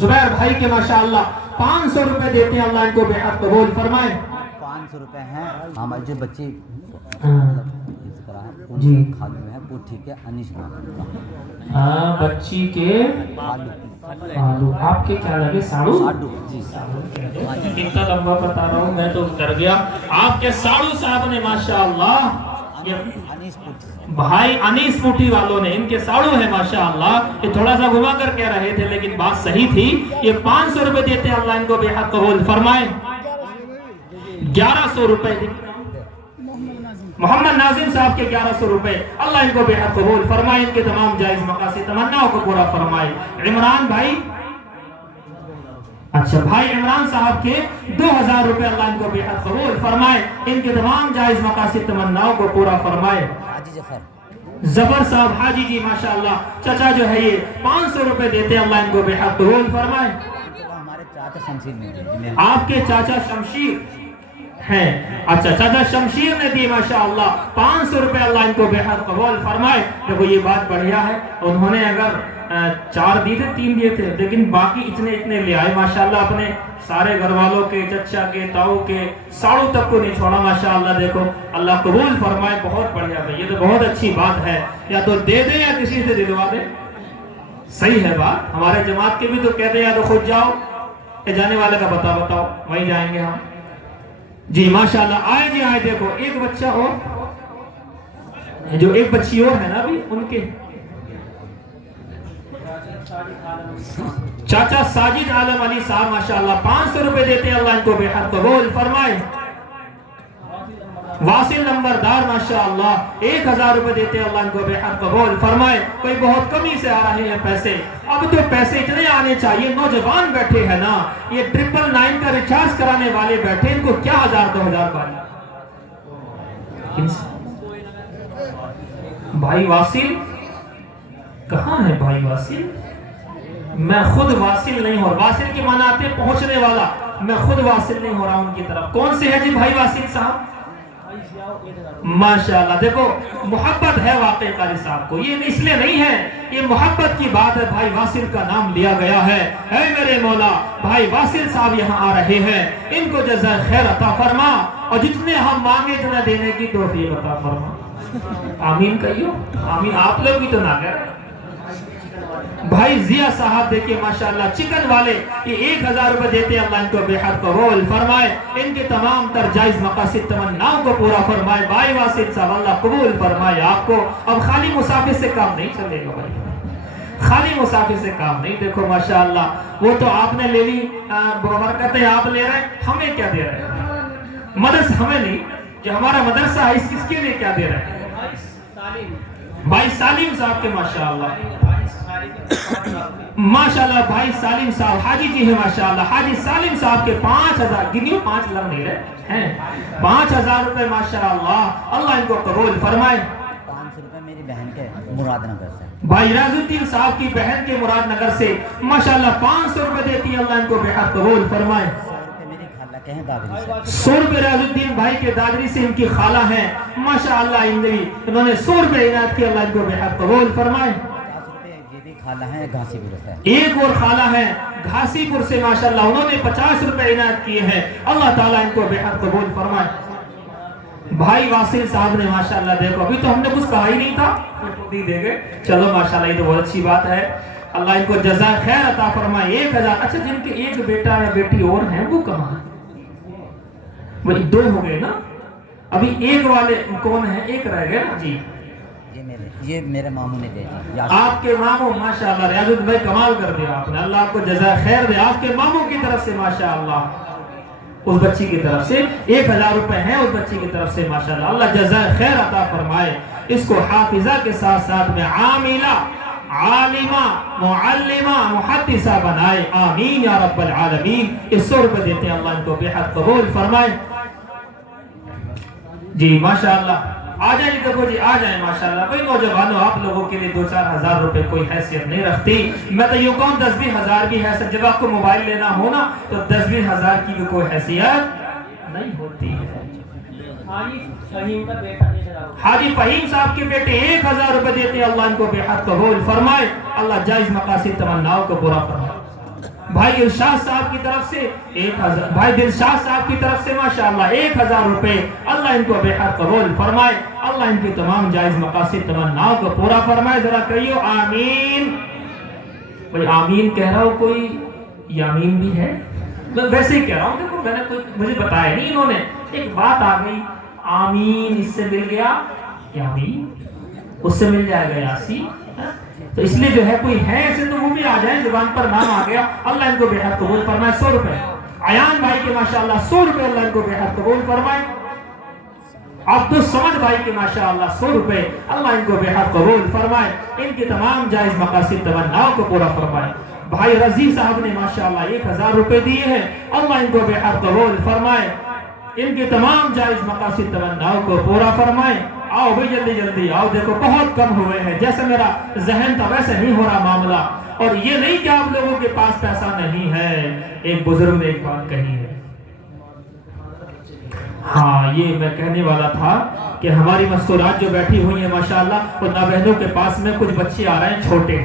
زبیر بھائی کے ماشاءاللہ 500 روپے دیتے ہیں، اللہ ان کو بے حد قبول فرمائے۔ 500 روپے ہیں ہمارے جو بچی جی خالو ہے، وہ ٹھیک ہے، انیش نام، ہاں بچی کے خالو، آپ کے کیا لگے ساڑو؟ جی کتنا لمبا بتا رہا ہوں میں تو ڈر گیا، آپ کے ساڑو صاحب نے ماشاءاللہ، بھائی انیس پوٹی والوں نے، ان کے ساڑو ہے ماشاءاللہ، یہ تھوڑا سا گھما کر کہہ رہے تھے لیکن بات صحیح تھی، یہ 500 روپے دیتے ہیں، اللہ ان کو بے حد قبول فرمائے۔ 1100 روپے محمد ناظم صاحب کے 1100 روپے، اللہ ان کو بے حد قبول فرمائے، ان کے تمام جائز مقاصد تمناؤں کو پورا فرمائے۔ عمران بھائی، اچھا بھائی عمران صاحب کے 2,000 روپے، اللہ ان کو بے حد قبول فرمائے، ان کے تمام جائز مقاصد تمناؤں کو پورا فرمائے۔ ظفر صاحب حاجی جی ماشاءاللہ چچا جو ہے یہ 500 روپے دیتے ہیں، اللہ ان کو بے حد قبول فرمائے۔ ہمارے چاچا شمشیر نے، آپ کے چاچا شمشیر ہیں، اچھا چاچا شمشیر نے دی ماشاءاللہ 500 روپے، اللہ ان کو بے حد قبول فرمائے۔ دیکھو یہ بات بڑھیا ہے، انہوں نے اگر 4 دیے تھے 3 دیے تھے، لیکن باقی اتنے لے آئے ماشاءاللہ، اپنے سارے گھر والوں کے، چچا کے، تاؤ کے، ساڑوں تک کو نہیں چھوڑا ماشاءاللہ۔ دیکھو اللہ قبول فرمائے، بہت بڑھیا بھائی، یہ تو بہت اچھی بات ہے، یا تو دے دیں یا کسی سے دلوا دیں، صحیح ہے بات۔ ہمارے جماعت کے بھی تو کہتے ہیں یا تو خود جاؤ، کہ جانے والے کا بتاؤ، وہیں جائیں گے ہم۔ جی ماشاءاللہ، آئے جی آئے، دیکھو ایک بچہ اور جو ایک بچی اور ہے نا ابھی، ان کے چاچا ساجد عالم علی صاحب ماشاءاللہ 500 روپے دیتے ہیں، اللہ ان کو بے حد قبول فرمائے۔ واصل نمبردار ماشاءاللہ 1000 روپے دیتے ہیں، اللہ ان کو بے حد قبول فرمائے۔ کوئی بہت کمی سے آ رہے ہیں پیسے، اب تو پیسے اتنے آنے چاہیے، نوجوان بیٹھے ہیں نا، یہ 999 کا ریچارج کرانے والے بیٹھے، ان کو کیا 1000-2000 باری۔ بھائی واصل کہاں ہے؟ بھائی واصل، میں خود واصل نہیں ہو رہا، واصل کے معنی آتے ہیں پہنچنے والا، میں خود واصل نہیں ہو رہا ان کی طرف۔ کون سے ہے جی بھائی واصل صاحب؟ ماشاءاللہ، دیکھو محبت ہے واقعی قاری صاحب کو، یہ اس لیے نہیں ہے، یہ محبت کی بات ہے، بھائی واصل کا نام لیا گیا ہے۔ اے میرے مولا، بھائی واصل صاحب یہاں آ رہے ہیں، ان کو جزائے خیر عطا فرما، اور جتنے ہم مانگے اتنا دینے کی توفیق عطا فرما۔ آمین کہیو، آمین۔ آپ لوگ بھی تو نہ کریں۔ بھائی ضیاء صاحب دیکھیں ماشاءاللہ چکن والے، یہ 1000 روپے دیتے ہیں، اللہ ان کو بے حد قبول فرمائے، ان کے تمام تر جائز مقاصد تمناؤں کو پورا فرمائے۔ بھائی واسط صاحب اللہ قبول فرمائے آپ کو۔ اب خالی مسافر سے کام نہیں چلے گا بھائی، خالی مسافر سے کام نہیں۔ دیکھو ماشاءاللہ وہ تو آپ نے لے لی، برکتیں آپ لے رہے ہیں، ہمیں کیا دے رہے ہیں؟ مدرسہ ہمیں نہیں، جو ہمارا مدرسہ ہے اس کے لیے کیا دے رہے ہیں؟ بھائی سالم صاحب کے ماشاءاللہ ماشاءاللہ، بھائی سالم صاحب حاجی جی ہیں ماشاءاللہ، حاجی سالم صاحب کے 5000 گنیو، 5 لگ نہیں رہے ہیں، 5000 روپے ماشاءاللہ، اللہ ان کو قبول فرمائے۔ 500 روپے میری بہن کے مراد نگر سے، بھائی راز الدین صاحب کی بہن کے مراد نگر سے ماشاءاللہ 500 روپے دیتی ہے، اللہ ان کو بے حد قبول فرمائے۔ 100 روپے میری خالہ کے ہیں دادری سے، 100 روپے راز الدین بھائی کے دادری سے ان کی خالہ ہیں ماشاءاللہ، انہوں نے 100 روپے عنایت کی، اللہ ان کو بے حد قبول فرمائے۔ 50 روپے یہ بھی خالہ ہیں گھاسی پور سے، ایک اور خالہ ہے گھاسی پور سے ماشاءاللہ، انہوں نے 50 روپے عنایت کیے ہیں، اللہ تعالیٰ ان کو بے حد قبول فرمائے۔ بھائی واصل صاحب نے ماشاءاللہ دیکھو، ابھی تو ہم نے کچھ کہا ہی نہیں تھا، دے گئے، چلو ماشاءاللہ یہ تو بہت اچھی بات ہے، اللہ ان کو جزائے خیر عطا فرمائے۔ 1000، اچھا جن کے ایک بیٹا یا بیٹی اور ہیں وہ کہاں ہیں؟ وہی 2 ہو گئے نا، ابھی ایک والے کون ہیں؟ ایک رہ گئے نا جی، یہ میرے ماموں نے دے دی، آپ کے ماموں ماشاءاللہ، ریاض الدین بھائی کمال کر دیا آپ نے، اللہ آپ کو جزائے خیر دے، آپ کے ماموں کی طرف سے ماشاءاللہ، اس بچی کی طرف سے 1000 روپے ہیں اس بچی کی طرف سے ماشاءاللہ، اللہ جزائے خیر عطا فرمائے، اس کو حافظہ کے ساتھ ساتھ میں عاملہ، عالمہ، معلمہ، محدثہ بنائے، آمین یا رب العالمین۔ 100 روپے دیتے ہیں، اللہ ان کو بے حد قبول فرمائے۔ جی ماشاءاللہ آ جائیں، دیکھو جی آ جائیں ماشاءاللہ، بھئی نوجوانوں آپ لوگوں کے لیے 2-4 ہزار روپے کوئی حیثیت نہیں رکھتی، میں تو یوں کہوں 10-20 ہزار کی حیثیت، جب آپ کو موبائل لینا ہونا تو 10-20 ہزار کی بھی کوئی حیثیت نہیں ہوتی ہے۔ حاجی فہیم صاحب کے بیٹے 1000 روپے دیتے ہیں، اللہ ان کو بے حد قبول فرمائے، اللہ جائز مقاصد تمناؤں کو پورا فرمائے۔ بھائی ارشاد صاحب کی طرف سے 1000، بھائی دلشاد صاحب کی طرف سے ماشاءاللہ 1000 روپے، اللہ ان کو بے حد قبول فرمائے، اللہ ان کی تمام جائز مقاصد تمناؤں کو پورا فرمائے، ذرا کہیو آمین۔ بھئی آمین کہہ رہا ہو کوئی، یامین بھی ہے، میں ویسے ہی کہہ رہا ہوں، دیکھو میں نے کوئی مجھے بتایا نہیں، انہوں نے ایک بات آ گئی، آمین اس سے مل گیا یامین، اس سے مل جائے گا یاسی، تو اس لیے جو ہے کوئی ہے ایسے تو وہ بھی آ جائیں، زبان پر نام آ گیا، اللہ ان کو بے حد قبول فرمائے۔ 100 روپے عیان بھائی کے ماشاءاللہ 100 روپے، اللہ ان کو بے حد قبول فرمائے۔ عبد الصمد بھائی کے ماشاءاللہ 100 روپے، اللہ ان کو بے حد قبول فرمائے، ان کی تمام جائز مقاصد تمناؤں کو پورا فرمائے۔ بھائی رضی صاحب نے ماشاءاللہ 1000 روپے دیے ہیں، اللہ ان کو بے حد قبول فرمائے، ان کی تمام جائز مقاصد تمناؤں کو پورا فرمائے۔ آؤ بھی جلدی جلدی آؤ، دیکھو بہت کم ہوئے ہیں، جیسے میرا ذہن تھا ویسے نہیں ہو رہا معاملہ، اور یہ نہیں کہ آپ لوگوں کے پاس پیسہ نہیں ہے، ایک بزرگ نے ایک بات کہی ہے، ہاں یہ میں کہنے والا تھا کہ ہماری مستورات جو بیٹھی ہوئی ہیں ماشاءاللہ، اور نابہنوں کے پاس میں کچھ بچے آ رہے ہیں چھوٹے،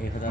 1000।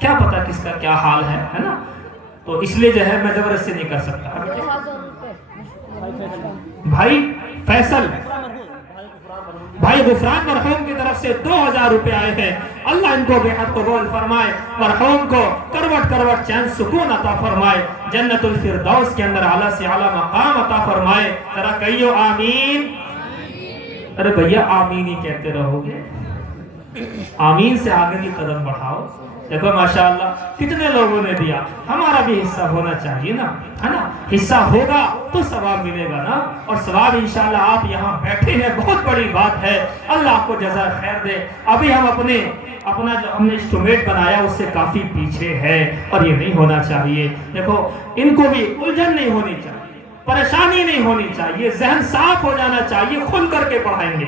کیا پتا کس کا کیا حال ہے نا. تو اس لیے جو ہے میں زبردستی نہیں کر سکتا. بھائی فیصل بھائی غفران مرحوم کی طرف سے 2000 روپے آئے ہیں. اللہ ان کو بے حد قبول فرمائے, مرحوم کو کروٹ کروٹ چین سکون عطا فرمائے, جنت الفردوس کے اندر اعلیٰ سے اعلیٰ مقام عطا فرمائے. ذرا کہیو آمین. ارے بھیا آمین ہی کہتے رہو گے, آمین سے آگے کی قدم بڑھاؤ. دیکھو ماشاءاللہ کتنے لوگوں نے دیا, ہمارا بھی حصہ ہونا چاہیے نا, ہے نا. حصہ ہوگا تو ثواب ملے گا نا, اور ثواب انشاءاللہ آپ یہاں بیٹھے ہیں, بہت بڑی بات ہے. اللہ آپ کو جزائے خیر دے. ابھی ہم اپنا جو ہم نے انسٹرومنٹ بنایا اس سے کافی پیچھے ہے, اور یہ نہیں ہونا چاہیے. دیکھو ان کو بھی الجھن نہیں ہونی چاہیے, پریشانی نہیں ہونی چاہیے, ذہن صاف ہو جانا چاہیے. کھل کر کے پڑھائیں گے.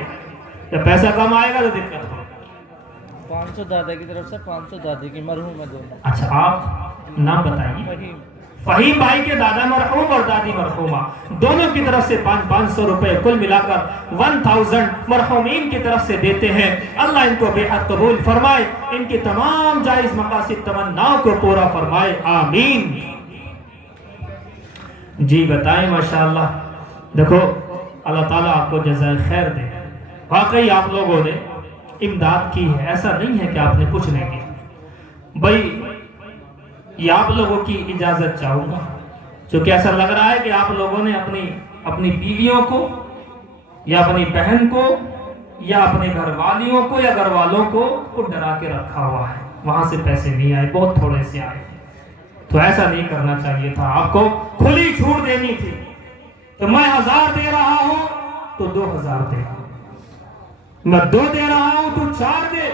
جب پیسہ کم آئے گا تو دقت ہو. 500 دادا کی طرف سے 500 دادی کی, مرحوم ہے دونوں. اچھا آپ نام بتائیے. فہیم بھائی کے دادا مرحوم اور دادی مرحومہ دونوں کی طرف سے 500 روپے کل ملا کر 1000 مرحومین کی طرف سے دیتے ہیں. اللہ ان کو بے حد قبول فرمائے, ان کی تمام جائز مقاصد تمناؤں کو پورا فرمائے. آمین. جی بتائیں. ماشاءاللہ دیکھو اللہ تعالیٰ آپ کو جزائے خیر دے. واقعی آپ لوگوں نے امداد کی ہے, ایسا نہیں ہے کہ آپ نے کچھ نہیں کیا. بھائی یہ آپ لوگوں کی اجازت چاہوں گا, چونکہ ایسا لگ رہا ہے کہ آپ لوگوں نے اپنی بیویوں کو یا اپنی بہن کو یا اپنے گھر والیوں کو یا گھر والوں کو ڈرا کے رکھا ہوا ہے. وہاں سے پیسے نہیں آئے, بہت تھوڑے سے آئے. تو ایسا نہیں کرنا چاہیے تھا, آپ کو کھلی چھوٹ دینی تھی. تو میں 1000 دے رہا ہوں تو 2000 دے, میں 2 دے رہا ہوں تو 4 دے.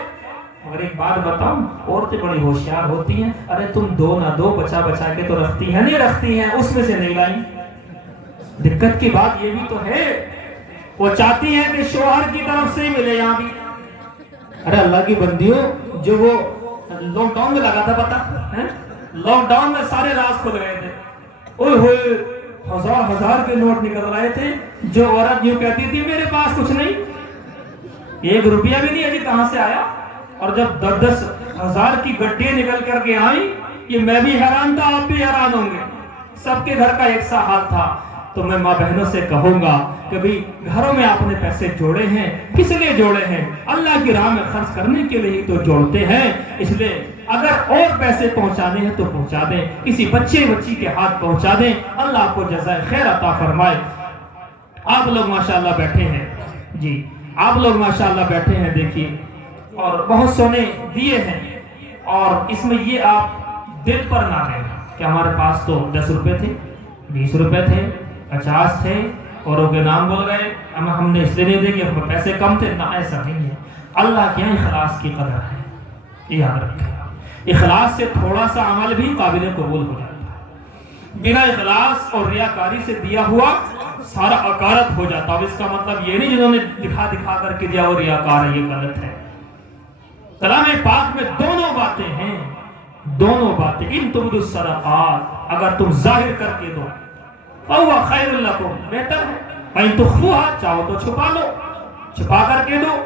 اور ایک بات بتاؤں, عورتیں بڑی ہوشیار ہوتی ہیں. ارے تم 2 نہ 2 بچا بچا کے تو رکھتی ہیں, نہیں رکھتی ہیں, اس میں سے نہیں لائیں. دقت کی بات یہ بھی تو ہے, وہ چاہتی ہیں کہ شوہر کی طرف سے ہی ملے یہاں بھی. ارے اللہ کی بندیوں, جو وہ لاک ڈاؤن میں لگا تھا پتا, لاک ڈاؤن میں سارے راز کھل گئے تھے. اوہ ہوئے, 1000 کے نوٹ نکل رہے تھے. جو عورت یوں کہتی تھی میرے پاس کچھ نہیں, 1 روپیہ بھی نہیں, ابھی کہاں سے آیا. اور جب 10 ہزار کی گڈیاں نکل کر کے آئیں, یہ میں بھی حیران تھا, آپ بھی حیران ہوں گے. سب کے گھر کا ایک سا حال تھا. تو میں ماں بہنوں سے کہوں گا کہ بھئی گھروں میں آپ نے پیسے جوڑے ہیں, کس لیے جوڑے ہیں؟ اللہ کی راہ میں خرچ کرنے کے لیے ہی تو جوڑتے ہیں. اس لیے اگر اور پیسے پہنچانے ہیں تو پہنچا دیں, کسی بچی کے ہاتھ پہنچا دیں. اللہ آپ کو جزائے خیر عطا فرمائے. آپ لوگ ماشاءاللہ بیٹھے ہیں, جی آپ لوگ ماشاءاللہ بیٹھے ہیں. دیکھیے, اور بہت سونے دیے ہیں, اور اس میں یہ آپ دل پر نہ لیں کہ ہمارے پاس تو 10 روپے تھے, 20 روپے تھے, 50 تھے, اوروں کے نام بول گئے, ہم نے اس لیے نہیں دے کہ پیسے کم تھے. نہ, ایسا نہیں ہے. اللہ کے یہاں اخلاص کی قدر ہے, یاد رکھیں. اخلاص سے تھوڑا سا عمل بھی قابل قبول ہو جاتا ہے. بنا اخلاص اور ریاکاری سے دیا ہوا سارا عقارت ہو جاتا. اب اس کا مطلب یہ نہیں جنہوں نے دکھا کر کے دیا وہ ریاکار ہے, یہ غلط ہے. کلام پاک میں دونوں باتیں ہیں, دونوں باتیں. ان تبدوا الصدقات, اگر تم ظاہر کر کے دو, فہو خیر لکم, بہتر ہے. وَإِن تُخْفُوهَا, چاہو تو چھپا لو, چھپا کر کے دو,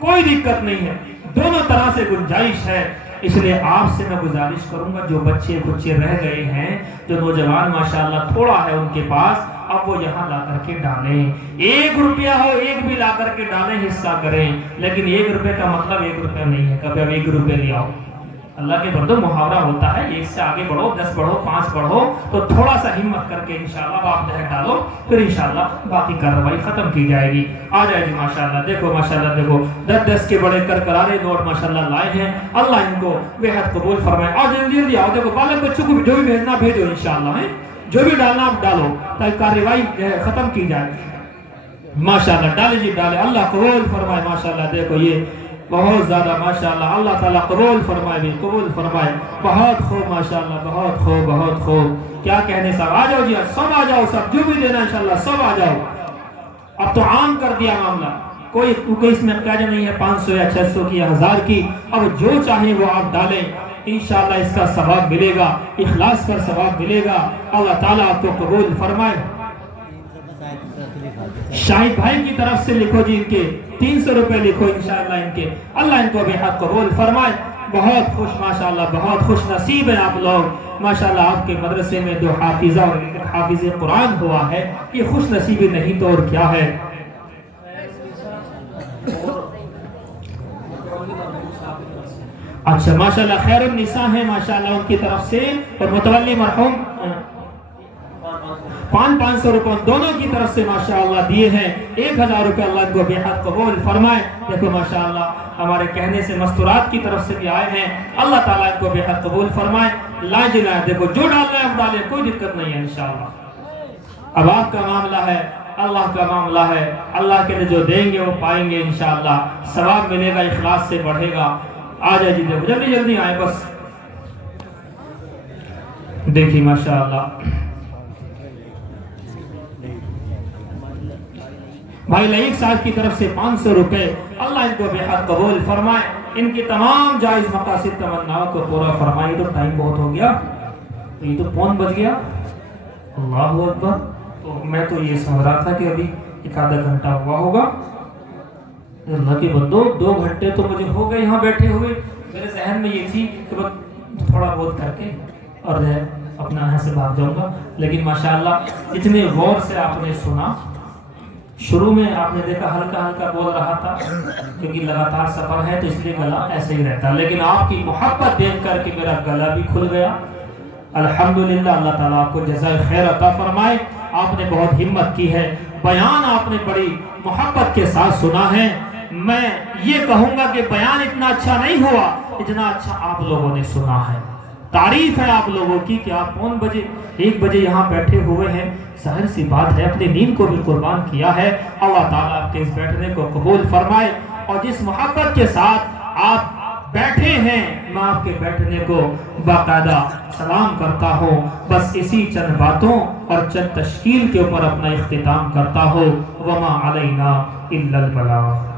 کوئی دقت نہیں ہے. دونوں طرح سے گنجائش ہے. اس لیے آپ سے میں گزارش کروں گا, جو بچے رہ گئے ہیں, جو نوجوان ماشاءاللہ تھوڑا ہے ان کے پاس, اب وہ یہاں لا کر کے ڈالیں. 1 روپیہ ہو, 1 بھی لا کر کے ڈالیں, حصہ کریں. لیکن 1 روپے کا مطلب 1 روپیہ نہیں ہے. کبھی اب 1 روپے لے آؤ. اللہ کے بندو محاورہ ہوتا ہے, 1 سے آگے بڑھو, 10 بڑھو, 5 بڑھو, تو تھوڑا سا ہمت کر کے انشاءاللہ آپ دہ ڈالو, پھر انشاءاللہ باقی کارروائی ختم کی جائے گی. آ جائے گی ماشاءاللہ. دیکھو ماشاءاللہ, دیکھو 10 کے بڑے کرارے نوٹ ماشاءاللہ لائے ہیں. اللہ ان کو بے حد قبول فرمائے. آؤ جلدی آؤ. دیکھو بالک بچوں کو جو بھی بھیجنا بھیجو انشاءاللہ, ہے جو بھی ڈالنا آپ ڈالو تاکہ کارروائی ختم کی جائے. ماشاءاللہ ڈالے جی ڈالے. اللہ قبول فرمائے. ماشاءاللہ دیکھو یہ بہت زیادہ ماشاءاللہ, اللہ تعالیٰ قبول فرمائے, بھی قبول فرمائے. بہت خوب ماشاءاللہ, بہت خوب, بہت خوب. کیا کہنے صاحب, آ جاؤ جی, سب آ جاؤ, سب جو بھی دینا انشاءاللہ سب آ جاؤ. اب تو عام کر دیا معاملہ, کوئی اس میں قید نہیں ہے 500 یا 600 کی یا 1000 کی. اب جو چاہیں وہ آپ ڈالیں, انشاءاللہ اس کا ثواب ملے گا, اخلاص کا ثواب ملے گا. اللہ تعالیٰ آپ کو قبول فرمائے. شاہد بھائی کی طرف سے لکھو جی, ان کے 300 روپے لکھو انشاءاللہ ان کے. اللہ ان کو بے حد قبول فرمائے. بہت خوش ماشاءاللہ بہت خوش نصیب ہیں آپ لوگ ماشاءاللہ آپ کے مدرسے میں 2 حافظہ اور 1 حافظ قرآن ہوا ہے یہ خوش نصیبی نہیں تو اور کیا ہے اچھا ماشاءاللہ خیر النساء ہیں ماشاءاللہ ان کی طرف سے اور متولی مرحوم 500 روپے دونوں کی طرف سے ماشاءاللہ دیے ہیں 1000 روپے اللہ ان کو بے حد قبول فرمائے دیکھو ماشاءاللہ ہمارے کہنے سے مستورات کی طرف سے بھی آئے ہیں اللہ تعالیٰ ان کو بے حد قبول فرمائے لاجنا دیکھو جو ڈالنا ہے ہم ڈالیں کوئی دقت نہیں ہے انشاءاللہ اب آپ کا معاملہ ہے اللہ کا معاملہ ہے اللہ کے لیے جو دیں گے وہ پائیں گے انشاءاللہ ثواب ملے گا اخلاص سے بڑھے گا آ جائے جی دیکھو جلدی جلدی آئے بس دیکھیے ماشاءاللہ بھائی لائق صاحب کی طرف سے 500 روپے اللہ ان کو بے حد قبول فرمائے ان کی تمام جائز مقاصد تمناؤں کو پورا فرمائے تو ٹائم بہت ہو گیا تو یہ تو پون بج گیا اللہ اکبر تو میں تو یہ سمجھ رہا تھا کہ ابھی 1 گھنٹہ ہوا ہوگا اللہ کے بندو 2 گھنٹے تو مجھے ہو گئے یہاں بیٹھے ہوئے میرے ذہن میں یہ تھی کہ بس تھوڑا بہت کر کے اور اپنا یہاں سے بھاگ جاؤں گا لیکن ماشاءاللہ اتنے غور سے آپ نے سنا شروع میں آپ نے دیکھا ہلکا ہلکا بول رہا تھا کیونکہ لگاتار سفر ہے تو اس لیے گلا ایسے ہی رہتا لیکن آپ کی محبت دیکھ کر کے میرا گلا بھی کھل گیا الحمدللہ اللہ تعالیٰ آپ کو جزائے خیر عطا فرمائے آپ نے بہت ہمت کی ہے بیان آپ نے بڑی محبت کے ساتھ سنا ہے میں یہ کہوں گا کہ بیان اتنا اچھا نہیں ہوا اتنا اچھا آپ لوگوں نے سنا ہے تعریف ہے آپ لوگوں کی کہ آپ 1 بجے یہاں بیٹھے ہوئے ہیں ظاہر سی بات ہے اپنی نیند کو بھی قربان کیا ہے اللہ تعالیٰ آپ کے اس بیٹھنے کو قبول فرمائے اور جس محبت کے ساتھ آپ بیٹھے ہیں میں آپ کے بیٹھنے کو باقاعدہ سلام کرتا ہوں بس اسی چند باتوں اور چند تشکیل کے اوپر اپنا اختتام کرتا ہوں وما علینا الا البلاغ